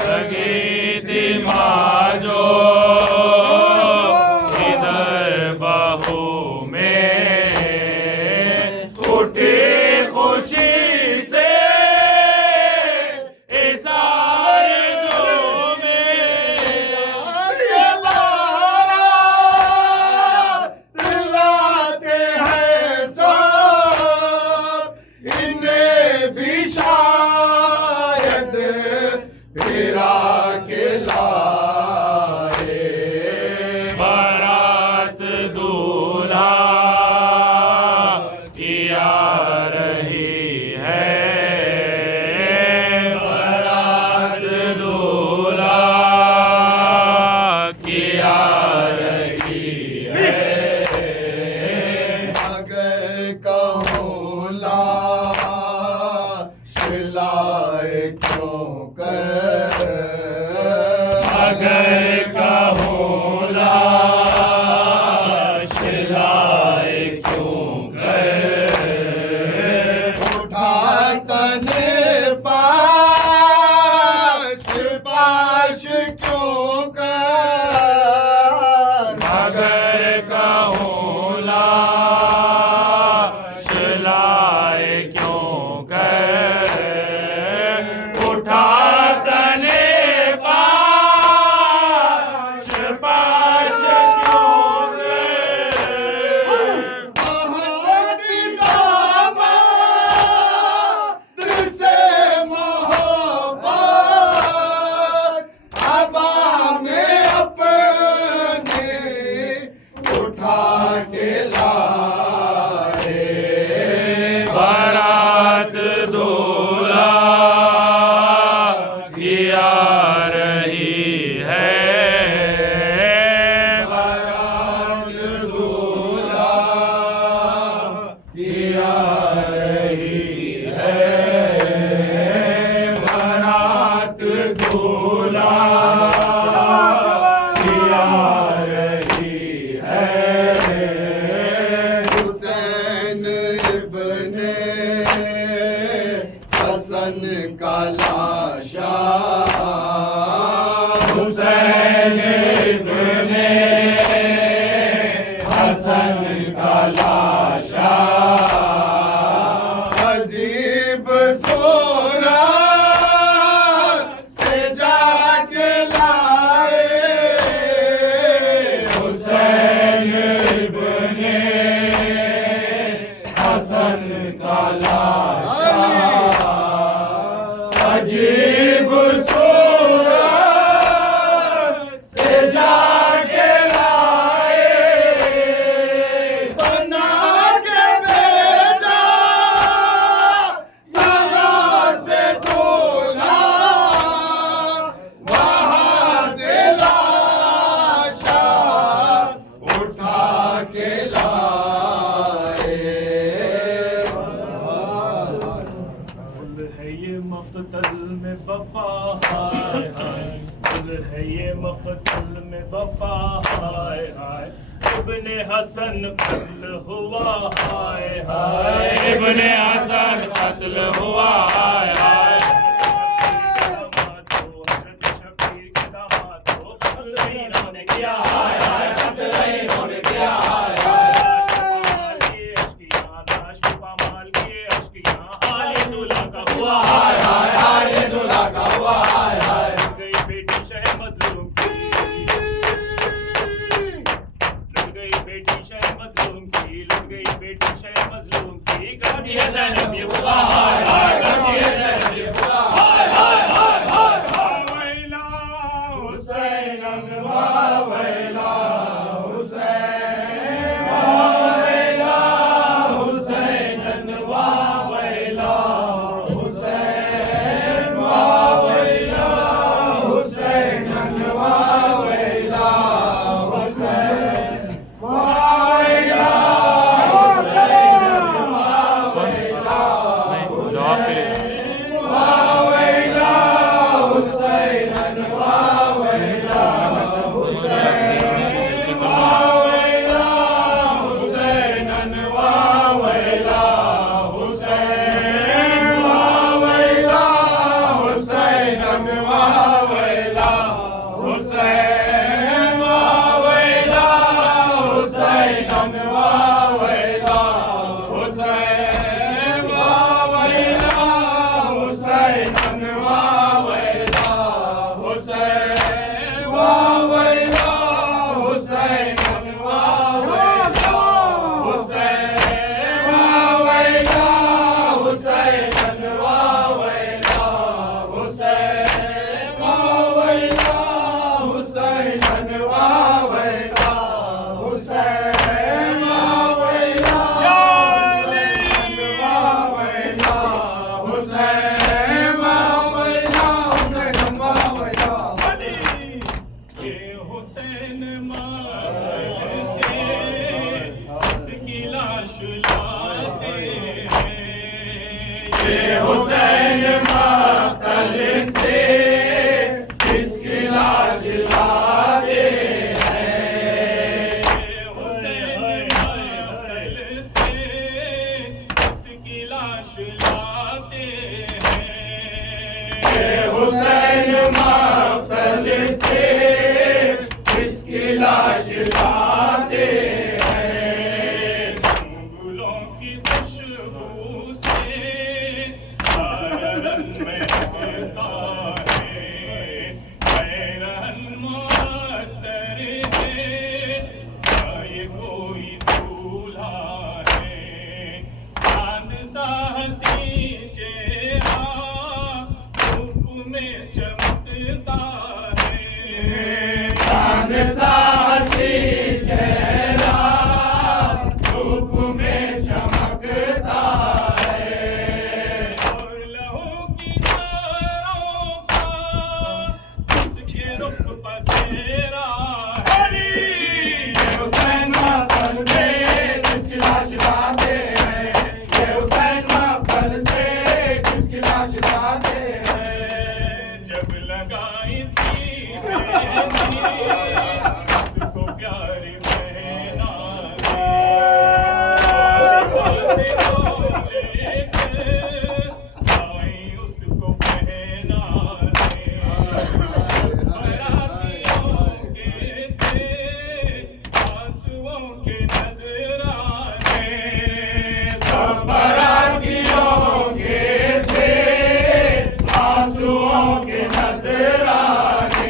लगी थी माँ जो इधर बहू में उठी खुशी से इस आरज़ू में ये बारात लाते हैं सब इन्हें भी शायद फिरा के लाए बारात दूल्हा की आ रही है बारात दूल्हा की आ रही है अगर कहूँ ला शिलाए क्यों कर अगर कहूँ लाश लाए क्यों कर उठा तने पाश क्यों कर अगर कहूँ लाश लाए क्यों कर उठा तने पाश पाश क्यों कर दामाद से मोहब्बत हवा में अपने उठा के लाए बारात दूल्हा की आ रही है बारात दूल्हा की आ रही है बारात दूल्हा की आ रही है हुसैन इब्ने हसन का लाशा हुसैन इब्ने हसन का लाशा अजीब सूरत से जाके लाए हुसैन इब्ने हसन का लाशा अजीब सूरत से जाके लाए बना के भेजा यहाँ से दूल्हा वहाँ से लाशा उठा के लाए गुल है ये मक़तल में वफ़ा हाय हाय गुल है ये मक़तल में वफ़ा हाय हाय इब्ने हसन कत्ल हुआ हाय हाय, इब्ने हसन कत्ल हुआ हाय हाय। हज़रत शबीर के दामाद को कत्ल इन्होंने किया हाय हाय, कत्ल इन्होंने किया हाय हाय। माल के अश्कियाँ हाले दूल्हा का हुआ हाय हाय, हाले दूल्हा का हुआ हाय हाय। गई बेटी शह मजलूम की, लुट गई बेटी शह मजलूम की, लुट गई बेटी शह मजलूम की। कर दिया ज़ैनब ये हुआ हाय हाय, कर दिया ज़ैनब ये हुआ हाय हाय हाय हाय। वैला हुसैन वैला हुसैन वैला हुसैन वैला हुसैन वैला हुसैन वैला हुसैन हुसैन माल से इसकी लाश लाते हैं, ये हुसैन माल से इसकी लाश लाते हैं। ये हुसैन माल से इसकी लाश लाते हैं, ये हुसैन माल से लाश लाते हैं। मंगलों की खुशबू से सारा रंग महकता है, हैरान मुअत्तर है, ये कोई दूल्हा है। चांद सा हसी चेहरा धूप में चमकता है, चांद सा हसी चेहरा धूप में चमकता है। और लहू की धारों का इसके रुख पसेरा है। ये हुसैन मातल से किसकी लाश लाते हैं, ये हुसैन मातल से किसकी लाश लाते हैं। जब लगाई थी उसको प्यारी बहना से लेकर आई, उसको पहना बरातियों के थे आंसुओं के नजराने, सब बरातियों के थे आंसुओं के नजराने।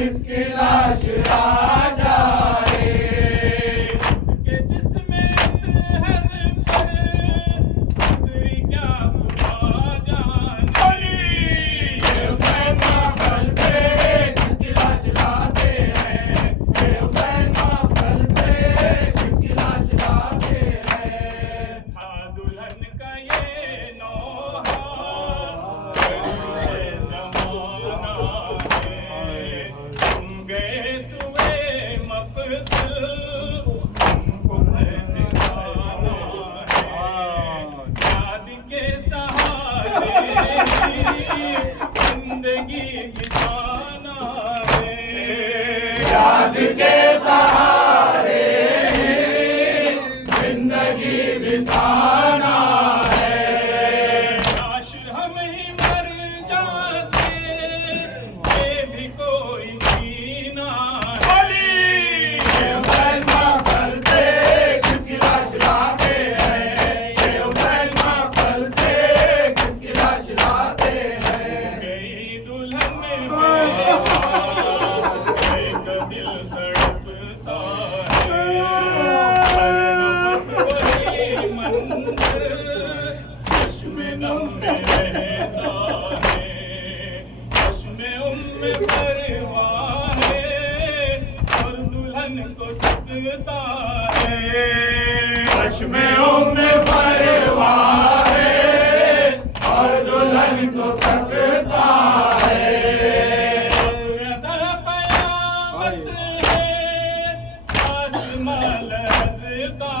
किसकी लाश आ जाए। इसके जिस्म अतहर पे गुजरी क्या खुदा जाने। ये हुसैन महफल से किसकी लाश लाते हैं। ये हुसैन महफल से किसकी लाश लाते हैं। था दुल्हन का ये नौहा गर्दिशे ज़माना है। तुम गए सुए मक़तल तुमको है दिखाना है। याद के सहारे जिंदगी बिताना है। याद के सहारे जिंदगी बिताना है। काश हम ही मर जाते ये भी कोई जीना है। ये हुसैन महफल से किसकी लाश लाते हैं। ये हुसैन महफल से किसकी लाश लाते हैं। गई दुल्हन बेवा एक दिल तड़पता है। हर नफस वही मंजर चश्मे नम में रहता है। चश्मे उम्मे परवाह है और दुल्हन को सजता है। चश्मे उम्मे परवाह है और दुल्हन को सकता है। रज़ा क़यामत है आसमां लरज़ता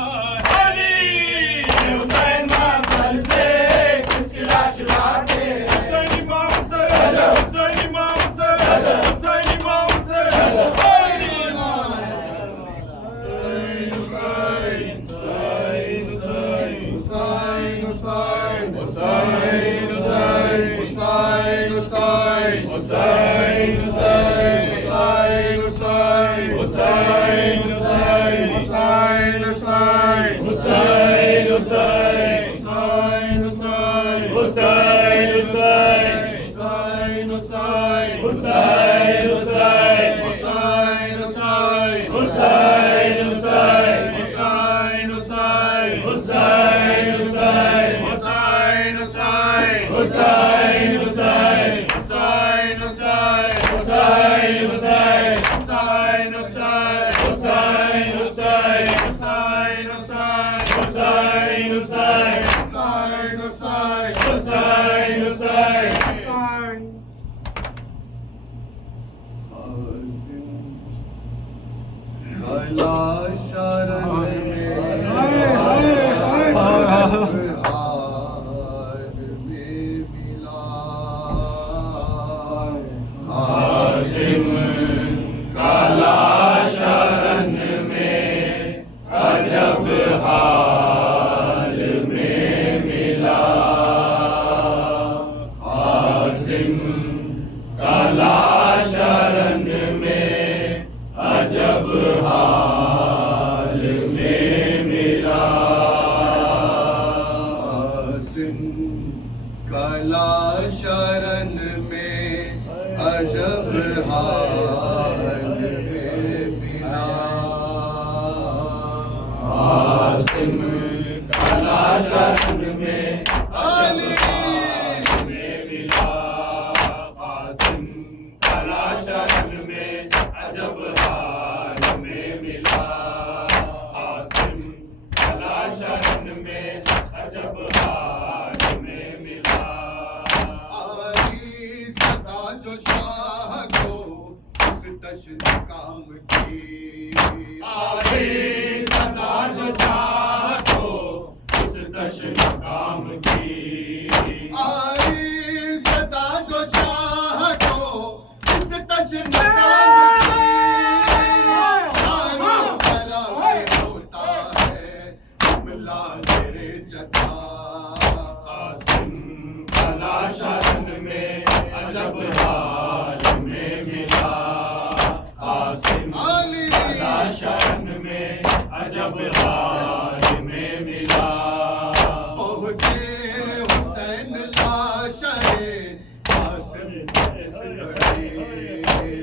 है। ये हुसैन महफल से किसकी लाश लाते हैं।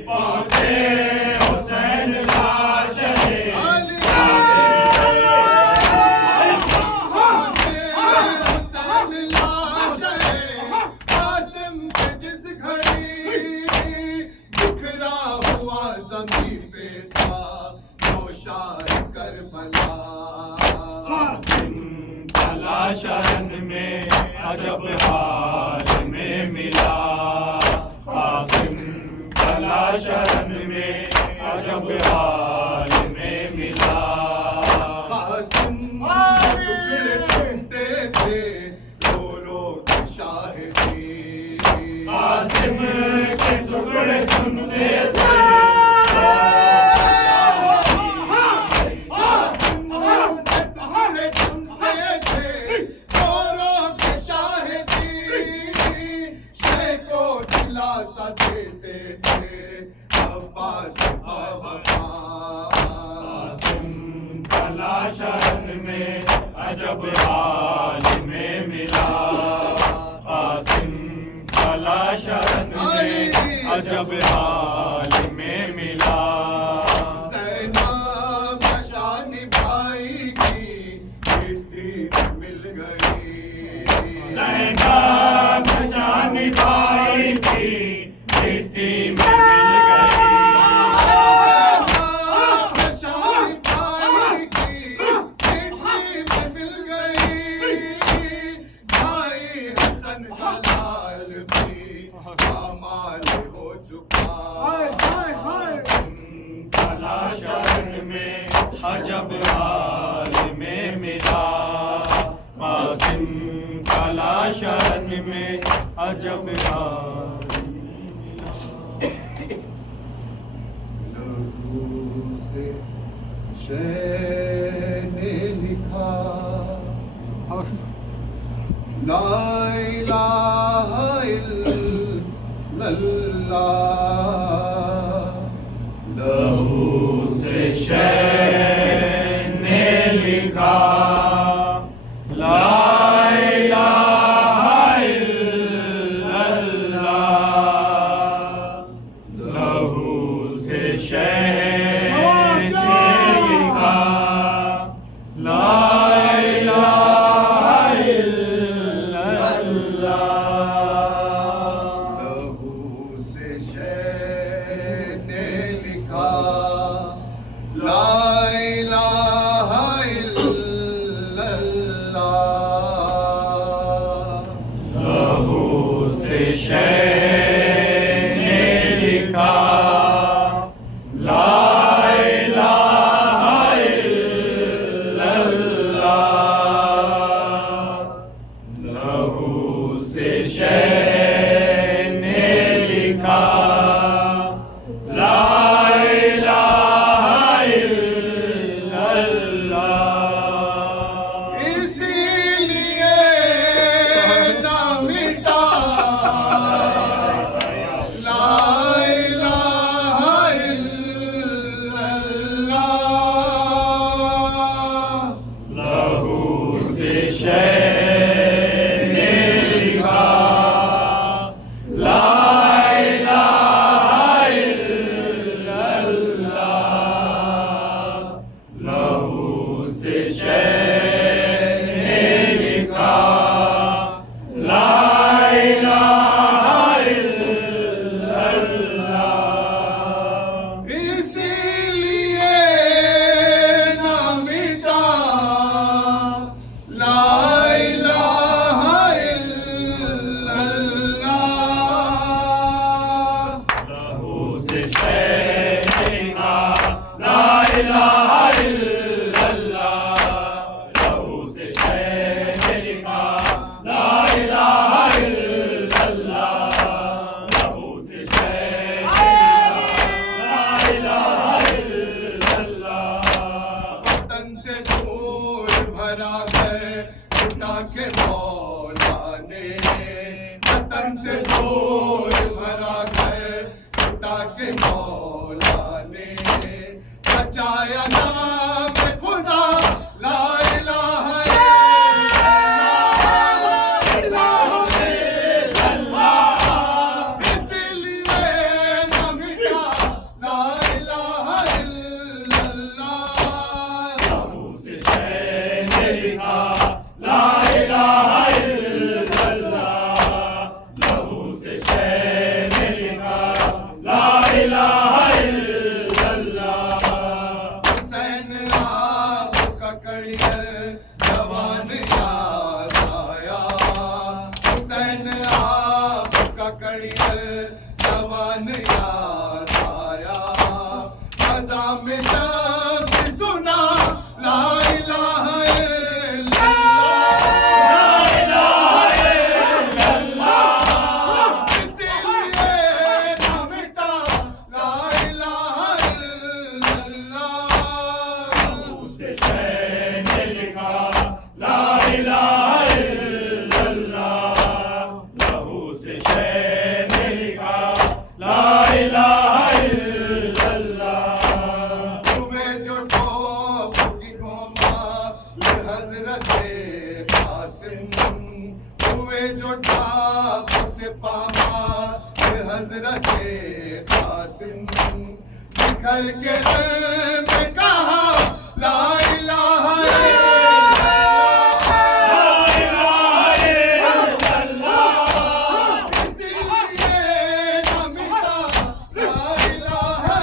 पहुंचे जमीन पे था नौशाद करबला। कासिम कला शरण में अजब हाल में मिला। कासिम कला शरण में अजब हाल में मिला। कासिम टुकड़े चुनते थे रो रो के शाहिदी। कासिम के टुकड़े चुनते थे। शरण में अजब हाल में मिला। कासिम कला शरण में अजब हाल में मिला। सेना मशानी भाई की चिट्ठी मिल गई। सेना मशानी भाई की चिट्ठी में मिल गई। शरण में अजब हाल में मिला। कासिम कला शरण में अजब हाल में मिला। लहू से शह ने लिखा ला इलाहा इल्लल्लाह। लहू से शह ने लिखा ला इलाहा इल्लल्लाह। लहू से शह ने लिखा ला इलाहा इल्लल्लाह। लहू से शह ने लिखा ला इलाहा इल्लल्लाह। लहू से शह ने लिखा ला इलाहा इल्लल्लाह। लहू से शह ने लिखा ला इलाहा इल्लल्लाह। इसीलिए ना मिटा ला इलाहा इल्लल्लाह। लहू से शह ने लिखा ला इलाहा इल्लल्लाह। लहू से शह ने लिखा ला इलाहा इल्लल्लाह। इसीलिए ना मिटा ला इलाहा इल्लल्लाह। लहू से शह ने लिखा ला इलाहा इल्लल्लाह। लहू से शह ने लिखा ला इलाहा इल्लल्लाह। लहू से शह ने लिखा ला इलाहा इल्लल्लाह। वतन से दूर भरा घर उठा के मौला ने। वतन से दूर भरा घर उठा के मौला ने। बचाया नाम खुदा ला इलाहा इल्लल्लाह। इसलिए ना मिटा ला इलाहा इल्लल्लाह। लहू से शह ने लिखा ला इलाहा इल्लल्लाह। लहू से शह ने लिखा ला इलाहा इल्लल्लाह। फजा में जब सुना ला इलाहा घर के में कहा ला इलाहा इसीलिए न मिटा ला इलाहा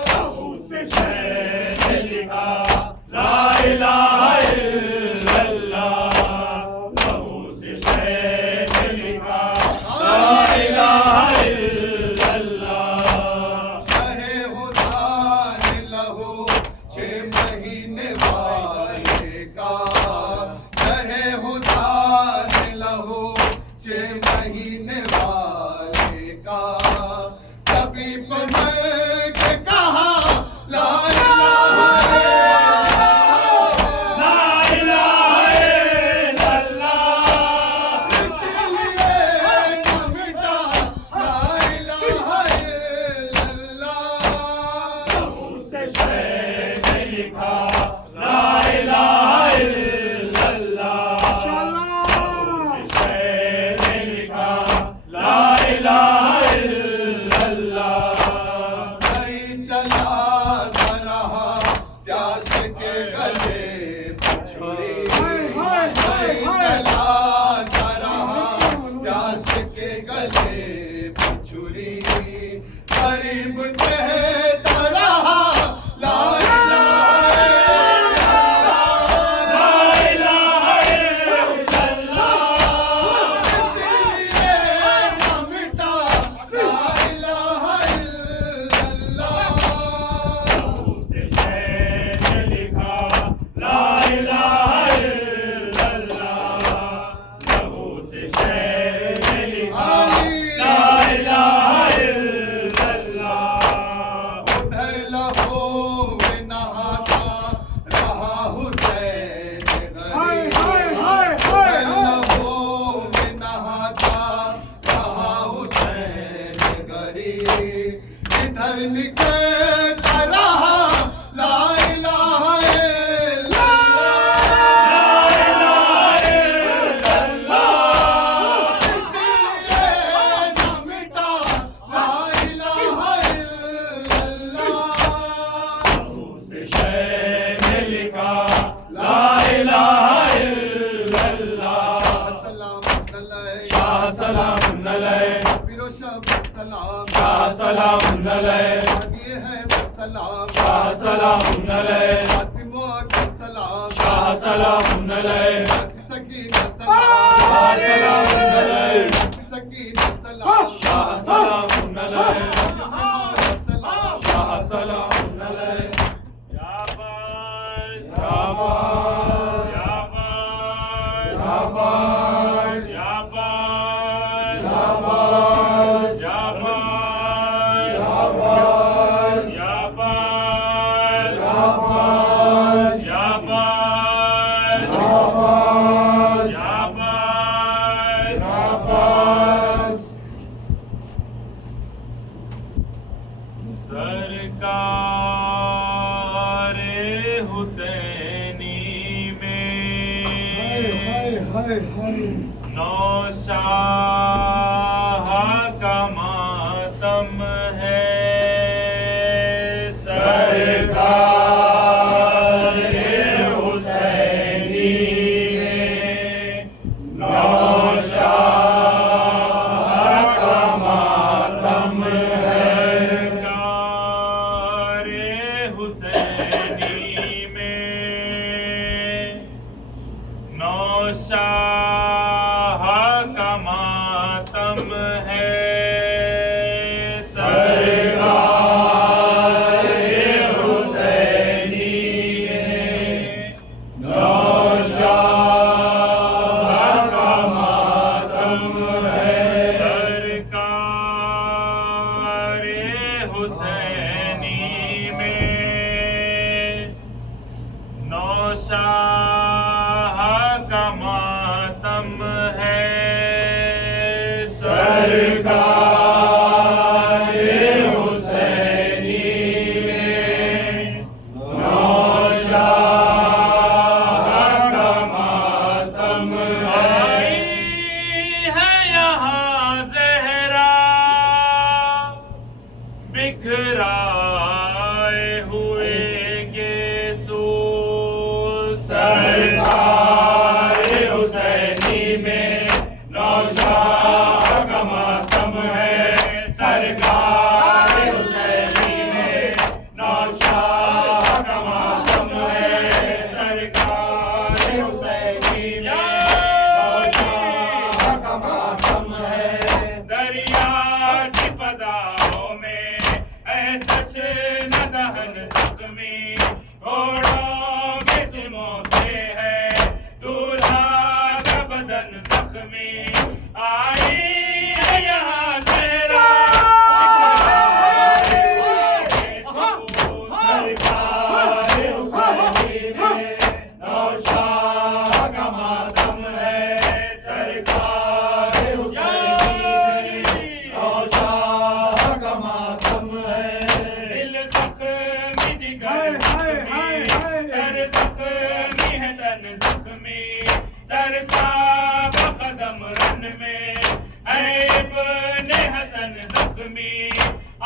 लहू से शैन लिखा ला इलाहा लहू से शैन लिखा ला इलाहा नौशाह का मातम है सरकार हुसैनी में नौशाह का मातम है सरकार हुसैनी में नौशाह का मातम हुसैनी में नौशाह का मातम है सरकार हुसैनी में नौशाह का मातम आई है यहाँ ज़हरा बिखराए हुए गेसू सरकार हुसैनी में नौशाह का मातम है सरकार हुसैनी में नौशाह का मातम है सरकार हुसैनी में नौशाह का मातम है दरिया की फजाओं में ऐतश न दहन ज़ख्मी घोड़ों के सिमों से है दूल्हा का बदन ज़ख्मी आई है यहाँ ज़हरा सरकार हुसैनी में नौशाह का मातम है सरकार हुसैनी में नौशाह का मातम है दिल ज़ख्मी जिगर ज़ख्मी सर ज़ख्मी है तन ज़ख्मी सर का बख़दम रन में है इब्ने हसन ज़ख्मी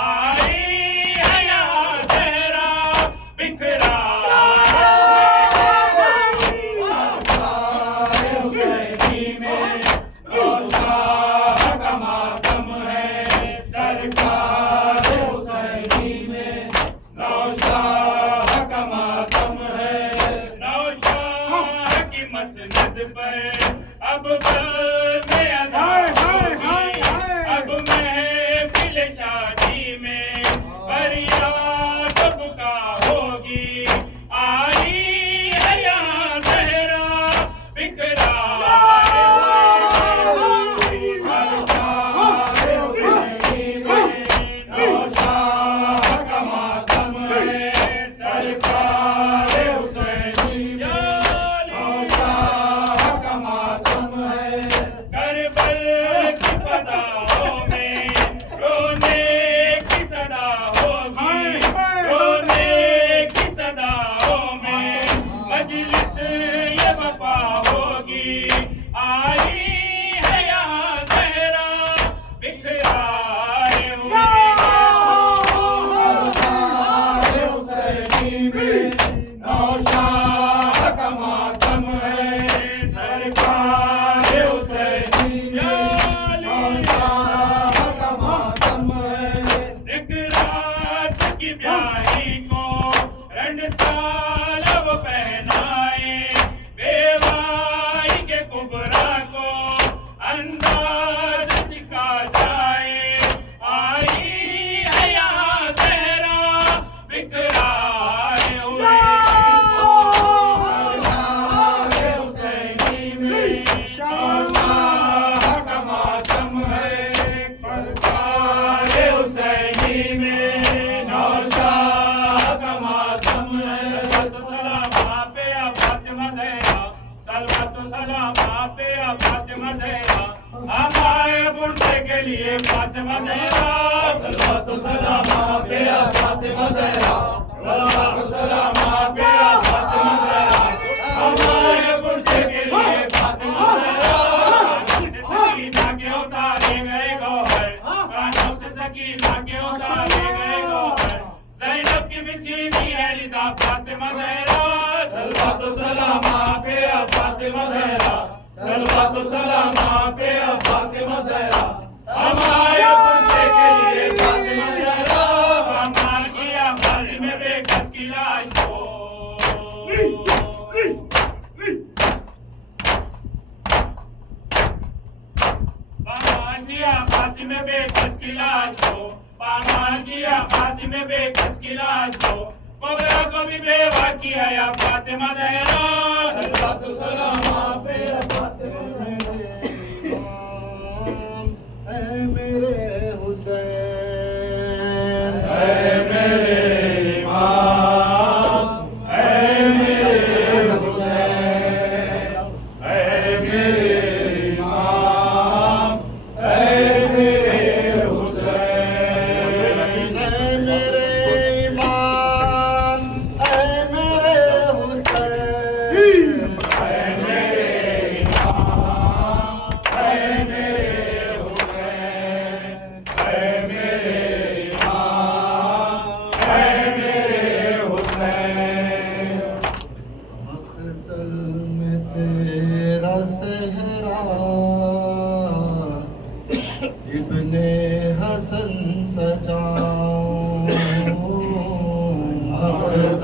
आई है यहाँ ज़हरा बिखरा हुसैनी में नौशाह का मातम है सरकार हुसैनी में नौशाह का मातम है नौशाह की मसनद पर अब में अज़ान होगी अब महफिल शादी में फरियाद बुका होगी आई है यहाँ ज़हरा बिखरा सरकार हुसैनी में नौशाह का मातम है सरकार हुसैनी में नौशाह का मातम है करबल की फज़ाओं में रोने की सदा होगी रोने की सदाओं में मजलिस ये बपा होगी आई है यहाँ ज़हरा बिखराए हुए सरकार हुसैनी में नौशाह का मातम है सरकार हुसैनी में नौशाह का मातम है एक रात की ब्याही को रणसाल वो पहनाए बेवाई के कुबरा को अंदाज सिखा जाए आई है यहाँ ज़हरा बिखराए हुए सरकार हुसैनी में नौशाह का मातम है सरकार हुसैनी में नौशाह का मातम है सलाम आप पे आ फातिमा ज़हरा सलवत सलाम आप पे आ फातिमा ज़हरा हम आए पुरसे के लिए फातिमा ज़हरा सलवत सलाम आप पे आ फातिमा ज़हरा सलवत सलाम आप पे आ फातिमा ज़हरा हम आए पुरसे के लिए फातिमा ज़हरा सकीना के उतारे गए गौहर कानों से सकीना के उतारे गए गौहर ज़ैनब की बिछी हुई है रिदा फातिमा ज़हरा सलवत सलाम आप पे आ फातिमा ज़हरा सलवत सलाम आप पे आ फातिमा ज़हरा हम आए पुरसे के लिए फातिमा ज़हरा अमार किया फांसी में बेकस की लाश को पामाल किया फांसी में बेकस की लाश को पामाल किया फांसी में बेकस की लाश को कोबरा को भी बेवा किया या फातिमा ज़हरा सलवत सलाम आप पे आ फातिमा ज़हरा मेरे हुसैन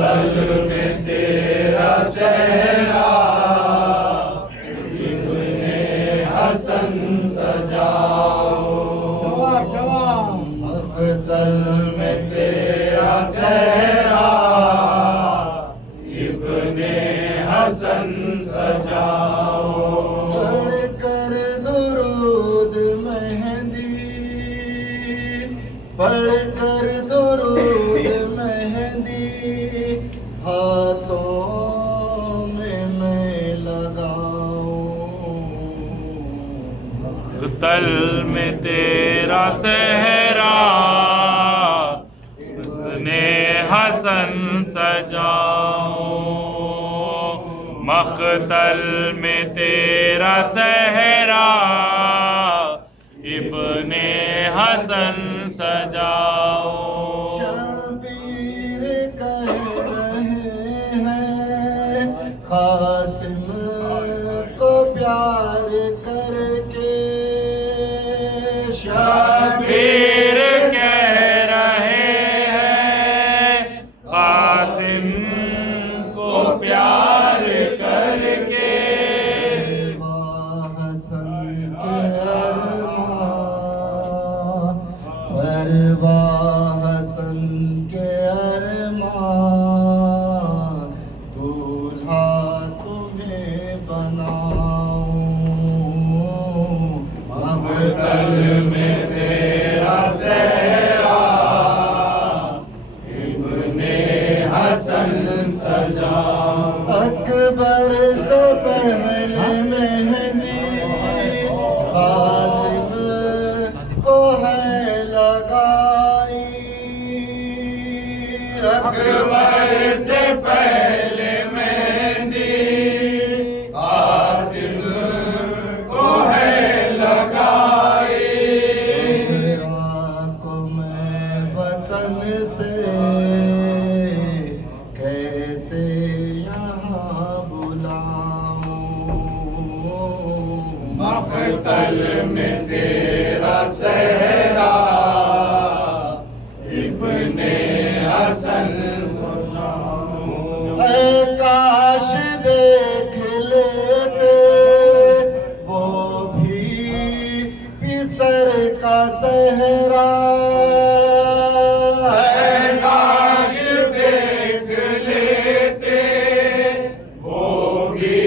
मख्तल में तेरा सहरा इब्ने हसन सजाओ मख्तल में तेरा सहरा इब्ने हसन सजाओ पढ़ कर दुरूद मेहंदी पढ़ कर दुरूद मेहंदी हाथों में मैं लगाऊं मख्तल में तेरा सहरा इब्ने हसन सजाओ मख्तल में तेरा सहरा इब्ने हसन सजाओ शबीर कह रहे हैं कासिम को प्यार करके शबीर कह रहे हैं कासिम को प्यार करके हसन के अरमान परवाह हसन के अरमान दूल्हा तुम्हें बनाऊं मख्तल में तेरा सहरा इब्ने हसन सजाओ अकबर से पहले मेहंदी कासिम को है लगाई अकबर से पहले मेहंदी कासिम को है लगाई सुहरा को मैं वतन से कैसे यहाँ बुलाऊं मख्तल में तेरा सहरा इब्ने हसन सजाओ ऐ काश देख लेते वो भी पिसर का सहरा ऐ काश देख लेते वो भी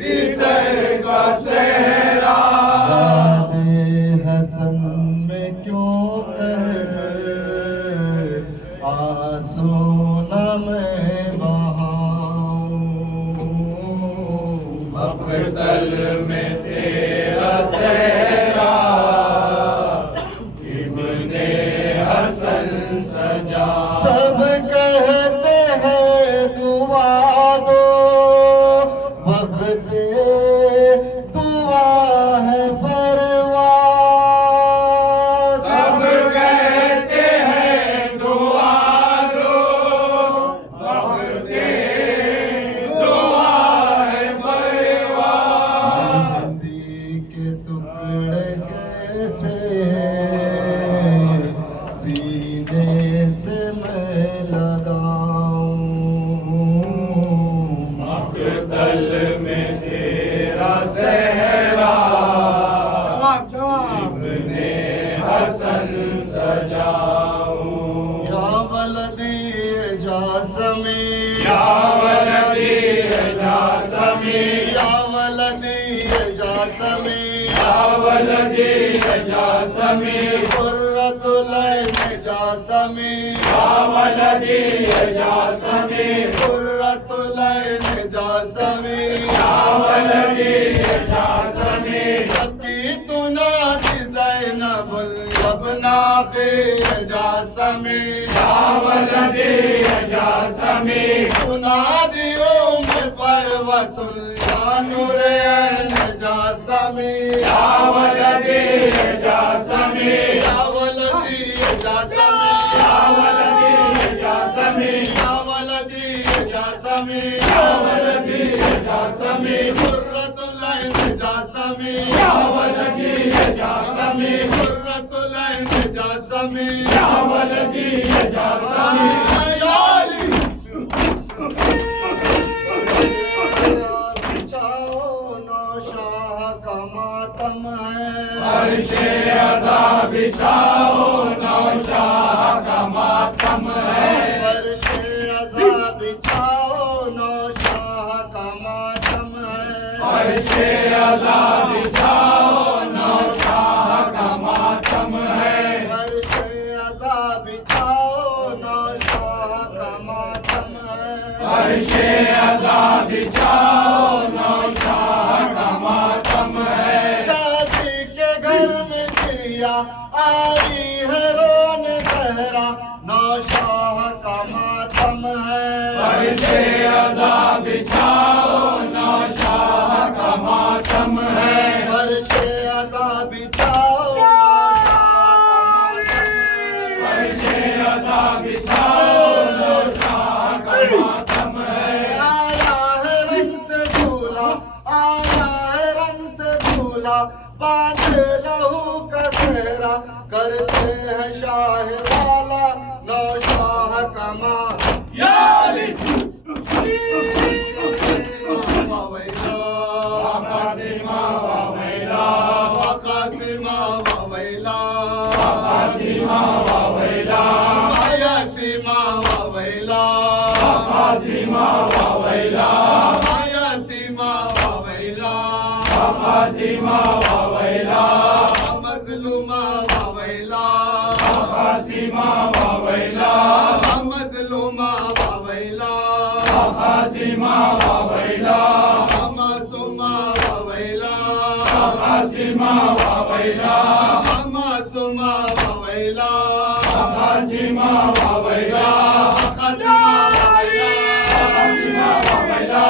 पिसर का सहरा हसन में क्यों कर आंसू न मैं बहाऊं मख्तल में तेरा सहरा इब्ने हसन सजा सब कहते हैं दुआ दो वक्त दुआ है परवाह सब कहते हैं दुआ दो वक्त दुआ है परवाह मेहंदी के टुकड़े कैसे सीने से मैं लगाऊं मख्तल में तेरा सहरा इब्ने हसन सजाओ या वलदी जासमी या वलदी जासमी या वलदी जासमी या वलदी जासमी कुर्रतुल ऐन जासमी या वलदी जासमी कुर्रतुल ऐन जासमी या वलदी जासमी जबकि तुनादी ज़ैनबुल यब्ना खीर जासमी या वलदी जासमी तुनादी उम्म पर्वतुल या नूर ऐन जासमी या वलदी जासमी या वलदी जासमी या वलदी जासमी या वलदी जासमी या वलदी जासमी कुर्रतुल ऐन जासमी या वलदी जासमी कुर्रतुल ऐन जासमी या वलदी जासमी या अली बिछाओ नौशाह का मातम है फर्शे अज़ा बिछाओ नौशाह का मातम है फर्शे अज़ा बिछाओ नौशाह का मातम है फर्शे अज़ा बिछाओ नौशाह का मातम है फर्शे अज़ा बिछाओ नौशाह का मातम है शादी के घर में चिड़िया आई है रोन सहरा नौशाह का मातम है फर्शे अज़ा बिछाओ नौशाह का मातम है फर्शे अज़ा बिछाओ फर्शे अज़ा बिछाओ नौशाह का मातम है आया है रंग से झूला आया है रंग से झूला बांधे लहू का सेहरा करते हैं शाह वाला नौशाह का माँ या अली वावैला फातिमा वावैला वाकासिमा वावैला फातिमा वावैला मायातिमा वावैला फातिमा वावैला मायातिमा वावैला फातिमा वावैला मजलूमा वावैला फातिमा वावैला मजलूमा वावैला फातिमा वावैला मासूमा वावैला फातिमा वावैला मासूमा वावैला फातिमा वावैला खासिमा वावैला फातिमा वावैला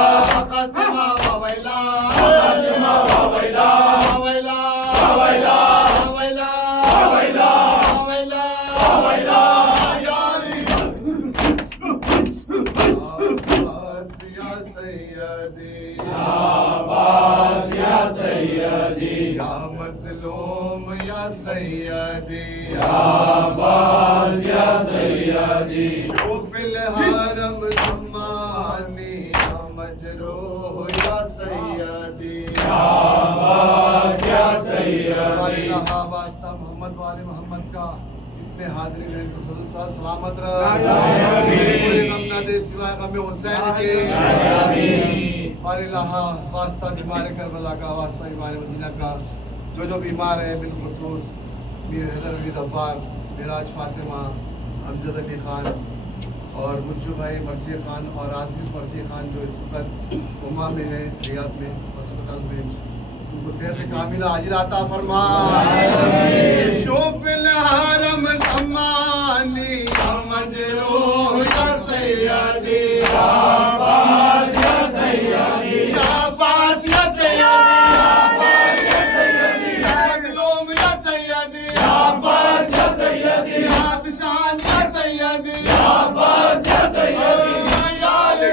खासिमा वावैला फातिमा वावैला वावैला वावैला वावैला वावैला वावैला वावैला यारी या सैयदी अब्बास या सैयदी या मजलूम या सैयदी अब्बास या सैयदी शोफिल हरम ज़मानी या मजरूह या सैयदी अब्बास या सैयदी वास्ता मोहम्मद वाले मोहम्मद का इतने हाजिरी सलामत रह कोई गम न दे सिवाय गम हुसैन के वालिल्लाह वास्ता बीमार करबला का वास्ता बीमार मदीना का जो बीमार है बिलखुसूस मीर हैदर अली दब्बार मिराज फातिमा अमजद अली खान और मुज्जू भाई मरसी खान और आसिफ फर्दी खान जो इस वक्त कोमा में है रियाद में अस्पताल में उनको खैर कामिला हाजिर आता फरमा शोफिल हरम ज़मानी मजरूह या सैयदी अब्बास या सैयदी या अब्बास या सैयदी या मज़लूम या सैयदी अब्बास या सैयदी या आतिशान या सैयदी अब्बास या सैयदी या अली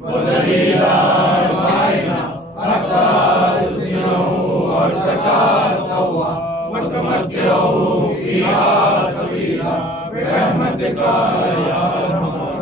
वज़लीला माइना हत्ता तुस्यहु और ज़कातहुआ वतमत्तऊ फ़ीहा तवीला बिरहमतिका या अरहमर